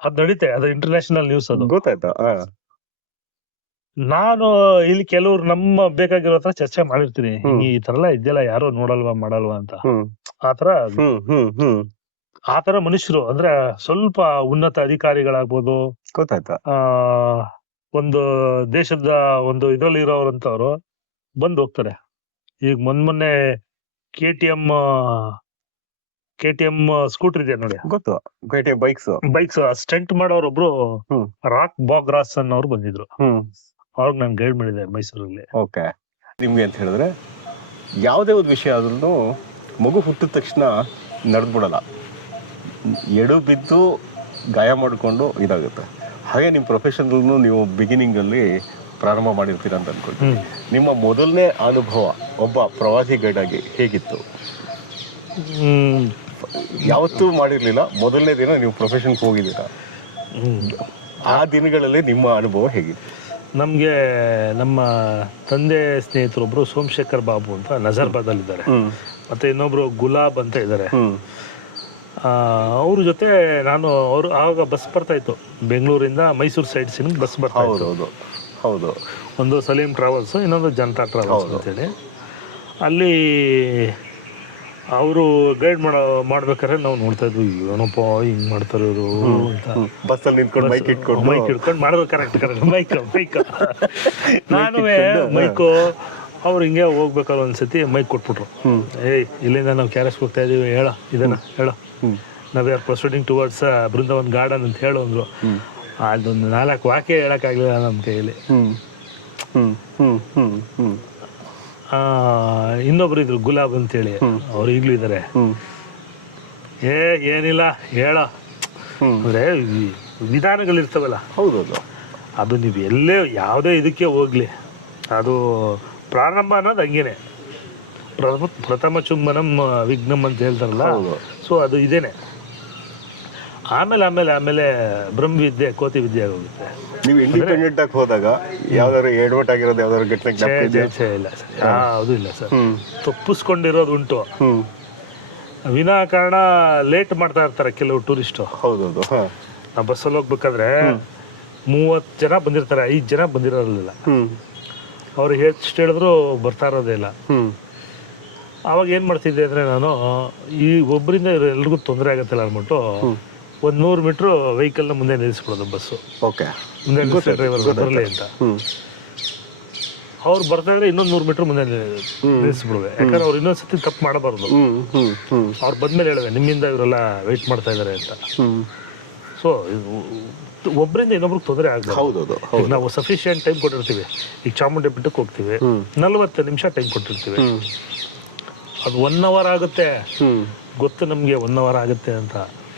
ಅದ್ ನಡೀತೆ, ಅದು ಇಂಟರ್ನ್ಯಾಷನಲ್ ನ್ಯೂಸ್. ಅದು ಗೊತ್ತಾಯ್ತಾ? ನಾನು ಇಲ್ಲಿ ಕೆಲವ್ರು ನಮ್ಮ ಬೇಕಾಗಿರೋ ಹತ್ರ ಚರ್ಚೆ ಮಾಡಿರ್ತೀನಿ, ಈ ತರ ಎಲ್ಲ ಇದೆಯಲ್ಲ, ಯಾರು ನೋಡಲ್ವಾ ಮಾಡಲ್ವಾ ಅಂತ. ಆತರ ಮನುಷ್ಯರು ಅಂದ್ರೆ ಸ್ವಲ್ಪ ಉನ್ನತ ಅಧಿಕಾರಿಗಳಾಗ್ಬೋದು, ಗೊತ್ತಾಯ್ತಾ, ಒಂದು ದೇಶದ ಒಂದು ಇದ್ರಲ್ಲಿ ಇರೋರಂತವ್ರು ಬಂದ್ ಹೋಗ್ತಾರೆ. ಈಗ ಮೊನ್ನೆ KTM ಸ್ಕೂಟರ್ ಇದೆ ನೋಡಿ, ಗೊತ್ತು, KTM ಬೈಕ್ಸ್ ಸ್ಟಂಟ್ ಮಾಡೋರೊಬ್ರು ರಾಕ್ ಬಾಗ್ರಾಸ್ ಅನ್ನೋರು ಬಂದಿದ್ರು. ಅವ್ರಿಗೆ ನಾನು ಗೈಡ್ ಮಾಡಿದೆ ಮೈಸೂರಲ್ಲಿ. ಓಕೆ. ನಿಮ್ಗೆ ಅಂತ ಹೇಳಿದ್ರೆ ಯಾವುದೇ ಒಂದು ವಿಷಯ ಆದ್ರೂ ಮಗು ಹುಟ್ಟಿದ ತಕ್ಷಣ ನಡೆದ್ಬಿಡಲ್ಲ, ಎಡು ಬಿದ್ದು ಗಾಯ ಮಾಡಿಕೊಂಡು ಇದಾಗುತ್ತೆ. ಹಾಗೆ ನಿಮ್ಮ ಪ್ರೊಫೆಷನಲ್ನು ನೀವು ಬಿಗಿನಿಂಗ್ ಅಲ್ಲಿ ಪ್ರಾರಂಭ ಮಾಡಿರ್ತೀರ ಅಂತ ಅನ್ಕೊಳ್ತೀನಿ. ನಿಮ್ಮ ಮೊದಲನೇ ಅನುಭವ ಒಬ್ಬ ಪ್ರವಾಸಿ ಗೈಡ್ ಆಗಿ ಹೇಗಿತ್ತು? ಯಾವತ್ತೂ ಮಾಡಿರ್ಲಿಲ್ಲ, ಮೊದಲನೇ ದಿನ ನೀವು ಪ್ರೊಫೆಷನ್ಗೆ ಹೋಗಿದ್ದೀರಾ, ಆ ದಿನಗಳಲ್ಲಿ ನಿಮ್ಮ ಅನುಭವ ಹೇಗಿತ್ತು? ನಮ್ಗೆ ನಮ್ಮ ತಂದೆ ಸ್ನೇಹಿತರೊಬ್ರು ಸೋಮಶೇಖರ್ ಬಾಬು ಅಂತ ನಜರ್ಬಾದ್ ಅಲ್ಲಿ ಇದ್ದಾರೆ, ಮತ್ತೆ ಇನ್ನೊಬ್ರು ಗುಲಾಬ್ ಅಂತ ಇದ್ದಾರೆ. ಅವ್ರ ಜೊತೆ ನಾನು ಆವಾಗ ಬಸ್ ಬರ್ತಾ ಇತ್ತು, ಬೆಂಗಳೂರಿಂದ ಮೈಸೂರು ಸೈಡ್ ಸೀನ್ ಬಸ್ ಬರ್ತಾ ಇತ್ತು. ಹೌದು, ಒಂದು ಸಲೀಂ ಟ್ರಾವೆಲ್ಸ್, ಇನ್ನೊಂದು ಜನತಾ ಟ್ರಾವೆಲ್ಸ್ ಅಂತೇಳಿ. ಅಲ್ಲಿ ಅವರು ಗೈಡ್ ಮಾಡ್ಬೇಕಾದ್ರೆ ನಾವು ನೋಡ್ತಾ ಇದ್ವಿ, ಏನಪ್ಪ ಹಿಂಗ್ ಮಾಡ್ತಾರೆ ಇವರು ಅಂತ. ಬಸ್ಸಲ್ಲಿ ನಿಂತ್ಕೊಂಡು ಮೈಕ್ ಇಟ್ಕೊಂಡು ಮಾಡೋದು. ಕರೆಕ್ಟ್ ಮೈಕ್ ನಾನು ಮೈಕು ಅವ್ರು ಹಿಂಗೆ ಹೋಗ್ಬೇಕಾದ್ರೆ ಒಂದ್ಸತಿ ಮೈಕ್ ಕೊಟ್ಬಿಟ್ರು. ಇಲ್ಲಿಂದ ನಾವು ಕ್ಯಾರೆಸ್ ಹೋಗ್ತಾ ಇದೀವಿ, ಹೇಳ ಇದನ್ನ ಹೇಳ, ನಾವ್ are proceeding towards Brindavan garden ಅಂತ ಹೇಳು ಅಂದ್ರು. ಅದೊಂದು 4 ವಾಕ್ಯ ಹೇಳಕ್ಕಾಗ್ಲಿಲ್ಲ ನಮ್ಮ ಕೈಯಲ್ಲಿ. ಇನ್ನೊಬ್ರು ಇದ್ರು ಗುಲಾಬ್ ಅಂತೇಳಿ, ಅವ್ರು ಈಗ್ಲೂ ಇದಾರೆ. ಏನಿಲ್ಲ ಹೇಳ ಅಂದ್ರೆ ವಿಧಾನಗಳಿರ್ತಾವಲ್ಲ. ಹೌದೌದು. ಅದು ನೀವು ಎಲ್ಲೇ ಯಾವುದೇ ಇದಕ್ಕೆ ಹೋಗ್ಲಿ, ಅದು ಪ್ರಾರಂಭ ಅನ್ನೋದು ಹಂಗೇನೆ. ಪ್ರಥಮ ಚುಂಬನಂ ವಿಘ್ನಂ ಅಂತ ಹೇಳ್ತಾರಲ್ಲ, ಸೊ ಅದು ಇದೇನೆ. ಆಮೇಲೆ ಬ್ರಹ್ಮವಿದ್ಯೆ, ಕೋತಿ ವಿದ್ಯೆ ಆಗೋಗುತ್ತೆ. ನೀವು ಇಂಡಿಪೆಂಡೆಂಟ್ ಆಗಿ ಹೋದಾಗ ಯಾವ್ದಾದ್ರು ಎಡವಟ್ ಆಗಿರೋದು, ಯಾವ್ದಾದ್ರು ಘಟನೆ ಇಲ್ಲ ಸರ್, ಯಾವುದು ಇಲ್ಲ ಸರ್. ತಪ್ಪಿಸ್ಕೊಂಡಿರೋದು ಉಂಟು, ವಿನಾಕಾರಣ ಲೇಟ್ ಮಾಡ್ತಾ ಇರ್ತಾರೆ ಕೆಲವು ಟೂರಿಸ್ಟ್. ಹೌದೌದು. ನಾವು ಬಸ್ಸಲ್ಲಿ ಹೋಗ್ಬೇಕಾದ್ರೆ 30 ಜನ ಬಂದಿರ್ತಾರೆ, 5 ಜನ ಬಂದಿರೋದಿಲ್ಲ. ಅವ್ರು ಎಷ್ಟು ಹೇಳಿದ್ರು ಬರ್ತಾ ಇರೋದೇ ಇಲ್ಲ. ಅವಾಗ ಏನ್ ಮಾಡ್ತಿದ್ದೆ ಅಂದ್ರೆ, ನಾನು ಈ ಒಬ್ಬರಿಂದ ಎಲ್ರಿಗೂ ತೊಂದರೆ ಆಗತ್ತಲ್ಲ ಅಂದ್ಬಿಟ್ಟು ಒಂದ್ 100 ಮೀಟರ್ ವೆಹಿಕಲ್ ನ ಮುಂದೆ ನಿಲ್ಲಿಸ್ಬಿಡೋದು ಬಸ್ಸು. ಮುಂದೆ ಡ್ರೈವರ್ ಬರಲಿ ಅಂತ. ಅವ್ರು ಬರ್ತಾ ಇದ್ರೆ ಇನ್ನೊಂದ್ 100 ಮೀಟರ್ ಮುಂದೆ ನಿಲ್ಲಿಸ್ಬಿಡುವೆ, ಯಾಕಂದ್ರೆ ಅವ್ರು ಇನ್ನೊಂದ್ಸತಿ ತಪ್ಪು ಮಾಡಬಾರ್ದು. ಅವ್ರು ಬಂದ್ಮೇಲೆ ಹೇಳಿದೆ, ನಿಮ್ಮಿಂದ ಇವರೆಲ್ಲ ವೆಯ್ಟ್ ಮಾಡ್ತಾ ಇದಾರೆ ಅಂತ. ಸೊ ಒಬ್ಬರಿಂದ ಇನ್ನೊಬ್ರಿಗೆ ತೊಂದರೆ ಆಗಲ್ಲ. ನಾವು ಸಫಿಶಿಯಂಟ್ ಟೈಮ್ ಕೊಟ್ಟಿರ್ತೀವಿ. ಈಗ ಚಾಮುಂಡಿ ಬೆಟ್ಟಕ್ಕೆ ಹೋಗ್ತೀವಿ, 40 ನಿಮಿಷ ಟೈಮ್ ಕೊಟ್ಟಿರ್ತೀವಿ. ಅದು 1 hour ಆಗುತ್ತೆ, ಗೊತ್ತು ನಮ್ಗೆ 1 hour ಆಗುತ್ತೆ ಅಂತ.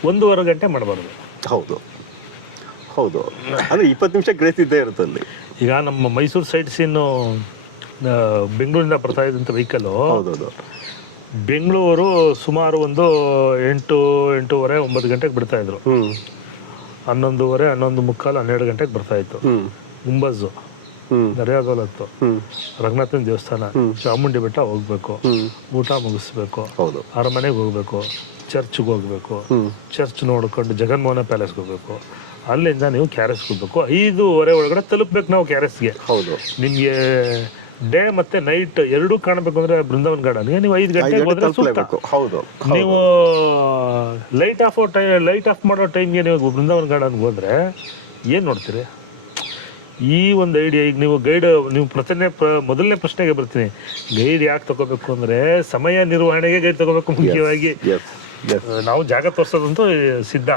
1.5 ಗಂಟೆ ಮಾಡಬಾರ್ದು. ಹೌದು, ಅಂದ್ರೆ 20 ನಿಮಿಷ ಗ್ರೇಸ್ ಇದ್ದೇ ಇರುತ್ತೆ ಅಲ್ಲಿ. ಈಗ ನಮ್ಮ ಮೈಸೂರು ಸೈಡ್ ಸೀನು ಬೆಂಗಳೂರಿಂದ ಬರ್ತಾ ಇದ್ದಂತ ವೆಹಿಕಲ್, ಬೆಂಗಳೂರು ಸುಮಾರು ಒಂದು 8, 8:30, 9 ಗಂಟೆಗೆ ಬಿಡ್ತಾ ಇದ್ರು. 11:30, 11:45, 12 ಗಂಟೆಗೆ ಬರ್ತಾ ಇತ್ತು. ಗುಂಬಜ್, ದರ್ಯಾದೌಲತ್ತು, ರಂಗನಾಥನ ದೇವಸ್ಥಾನ, ಚಾಮುಂಡಿ ಬೆಟ್ಟ ಹೋಗ್ಬೇಕು, ಊಟ ಮುಗಿಸ್ಬೇಕು, ಅರಮನೆಗೆ ಹೋಗ್ಬೇಕು, ಚರ್ಚ್ಗೆ ಹೋಗ್ಬೇಕು, ಚರ್ಚ್ ನೋಡ್ಕೊಂಡು ಜಗನ್ಮೋಹನ ಪ್ಯಾಲೇಸ್ಗೆ ಹೋಗ್ಬೇಕು, ಅಲ್ಲಿಂದ ನೀವು ಕ್ಯಾರೆಸ್ ಹೋಗ್ಬೇಕು. 5:30 ಒಳಗಡೆ ತಲುಪ್ಬೇಕು ನಾವು ಕ್ಯಾರೆಸ್ಗೆ. ನಿಮ್ಗೆ ಡೇ ಮತ್ತೆ ನೈಟ್ ಎರಡೂ ಕಾಣಬೇಕು ಅಂದ್ರೆ ಬೃಂದಾವನ್ ಗಾರ್ಡನ್ಗೆ ನೀವು 5 ಗಂಟೆಗೆ ಹೋದ್ರೆ ಸೂಕ್ತ. ನೀವು ಲೈಟ್ ಆಫ್ ಮಾಡೋ ಟೈಮ್ಗೆ ನೀವು ಬೃಂದಾವನ್ ಗಾರ್ಡನ್ಗೆ ಹೋದ್ರೆ ಏನ್ ನೋಡ್ತೀರಿ? ಈ ಒಂದು ಐಡಿಯಾ, ಈಗ ನೀವು ಗೈಡ್, ನೀವು ಮೊದಲನೇ ಪ್ರಶ್ನೆಗೆ ಬರ್ತೀನಿ, ಗೈಡ್ ಯಾಕೆ ತಗೋಬೇಕು ಅಂದ್ರೆ ಸಮಯ ನಿರ್ವಹಣೆಗೆ ಗೈಡ್ ತಗೋಬೇಕು ಮುಖ್ಯವಾಗಿ. ನಾವು ಜಾಗ ತೋರ್ಸೋದಂತೂ ಸಿದ್ಧ,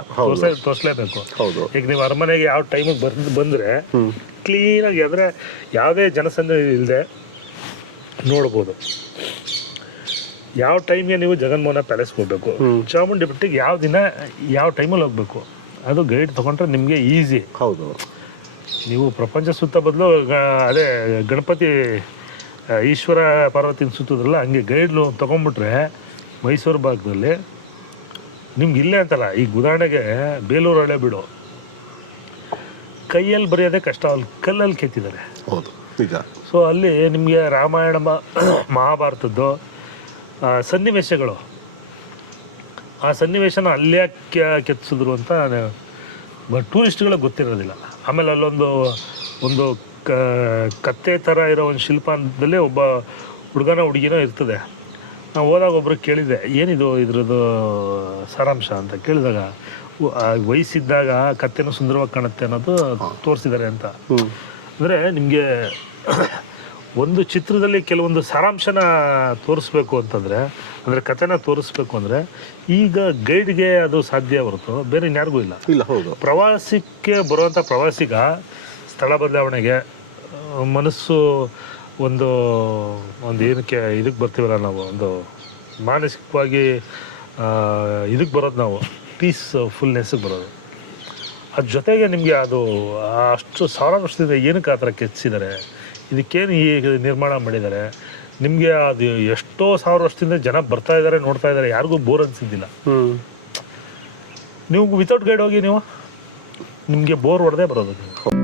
ತೋರಿಸ್ಲೇಬೇಕು. ಈಗ ನೀವು ಅರಮನೆಗೆ ಯಾವ ಟೈಮಿಗೆ ಬಂದ್ರೆ ಕ್ಲೀನಾಗಿ ಅಂದ್ರೆ ಯಾವುದೇ ಜನಸಂದಣಿ ಇಲ್ಲದೆ ನೋಡ್ಬೋದು. ಯಾವ ಟೈಮ್ಗೆ ನೀವು ಜಗನ್ಮೋಹನ ಪ್ಯಾಲೇಸ್ಗೆ ಹೋಗ್ಬೇಕು, ಚಾಮುಂಡಿ ಬೆಟ್ಟಕ್ಕೆ ಯಾವ ದಿನ ಯಾವ ಟೈಮಲ್ಲಿ ಹೋಗ್ಬೇಕು, ಅದು ಗೈಡ್ ತಗೊಂಡ್ರೆ ನಿಮಗೆ ಈಸಿ. ಹೌದು, ನೀವು ಪ್ರಪಂಚ ಸುತ್ತ ಬದಲು ಅದೇ ಗಣಪತಿ ಈಶ್ವರ ಪಾರ್ವತಿನ ಸುತ್ತೋದ್ರಲ್ಲ, ಹಂಗೆ ಗೈಡ್ ತೊಗೊಂಡ್ಬಿಟ್ರೆ ಮೈಸೂರು ಭಾಗದಲ್ಲಿ ನಿಮ್ಗೆ ಇಲ್ಲೇ ಅಂತಲ್ಲ, ಈಗ ಉದಾಹರಣೆಗೆ ಬೇಲೂರು ಹಳೆಬೀಡು ಕೈಯಲ್ಲಿ ಬರೆಯೋದೇ ಕಷ್ಟ, ಅಲ್ಲಿ ಕಲ್ಲಲ್ಲಿ ಕೆತ್ತಿದ್ದಾರೆ. ಹೌದು ನಿಜ. ಸೊ ಅಲ್ಲಿ ನಿಮಗೆ ರಾಮಾಯಣ ಮಹಾಭಾರತದ್ದು ಸನ್ನಿವೇಶಗಳು, ಆ ಸನ್ನಿವೇಶನ ಅಲ್ಲೇ ಕೆತ್ತಿಸಿದ್ರು ಅಂತ ಟೂರಿಸ್ಟ್ಗಳಿಗೆ ಗೊತ್ತಿರೋದಿಲ್ಲ. ಆಮೇಲೆ ಅಲ್ಲೊಂದು ಕತ್ತೆ ಥರ ಇರೋ ಒಂದು ಶಿಲ್ಪದಲ್ಲಿ ಒಬ್ಬ ಹುಡುಗನೋ ಹುಡುಗಿನೋ ಇರ್ತದೆ. ನಾವು ಹೋದಾಗ ಒಬ್ರಿಗೆ ಕೇಳಿದೆ, ಏನಿದು ಇದ್ರದ್ದು ಸಾರಾಂಶ ಅಂತ ಕೇಳಿದಾಗ, ವಯಸ್ಸಿದ್ದಾಗ ಕತ್ತೆನೂ ಸುಂದರವಾಗಿ ಕಾಣುತ್ತೆ ಅನ್ನೋದು ತೋರಿಸಿದ್ದಾರೆ ಅಂತ. ಅಂದರೆ ನಿಮಗೆ ಒಂದು ಚಿತ್ರದಲ್ಲಿ ಕೆಲವೊಂದು ಸಾರಾಂಶನ ತೋರಿಸ್ಬೇಕು ಅಂತಂದರೆ, ಅಂದರೆ ಕಥೆನ ತೋರಿಸ್ಬೇಕು ಅಂದರೆ ಈಗ ಗೈಡ್ಗೆ ಅದು ಸಾಧ್ಯ ಹೊರತು ಬೇರೆ ಇನ್ಯಾರಿಗೂ ಇಲ್ಲ. ಹೌದು, ಪ್ರವಾಸಕ್ಕೆ ಬರುವಂಥ ಪ್ರವಾಸಿಗ ಸ್ಥಳ ಬದಲಾವಣೆಗೆ ಮನಸ್ಸು ಒಂದು ಏನಕ್ಕೆ ಇದಕ್ಕೆ ಬರ್ತೀವಲ್ಲ ನಾವು, ಒಂದು ಮಾನಸಿಕವಾಗಿ ಇದಕ್ಕೆ ಬರೋದು, ನಾವು ಪೀಸ್ಫುಲ್ನೆಸ್ಗೆ ಬರೋದು. ಅದ್ರ ಜೊತೆಗೆ ನಿಮಗೆ ಅದು ಅಷ್ಟು ಸಾವಿರ ವರ್ಷದಿಂದ ಏನಕ್ಕೆ ಆ ಥರ ಕೆತ್ತಿಸಿದ್ದಾರೆ, ಇದಕ್ಕೇನು ಈ ನಿರ್ಮಾಣ ಮಾಡಿದ್ದಾರೆ, ನಿಮಗೆ ಅದು ಎಷ್ಟೋ ಸಾವಿರ ವರ್ಷದಿಂದ ಜನ ಬರ್ತಾ ಇದ್ದಾರೆ, ನೋಡ್ತಾ ಇದ್ದಾರೆ, ಯಾರಿಗೂ ಬೋರ್ ಅನಿಸಿದ್ದಿಲ್ಲ. ನೀವು ವಿತೌಟ್ ಗೈಡ್ ಹೋಗಿ ನೀವು ನಿಮಗೆ ಬೋರ್ ಹೊಡೆದೇ ಬರೋದು ನೀವು.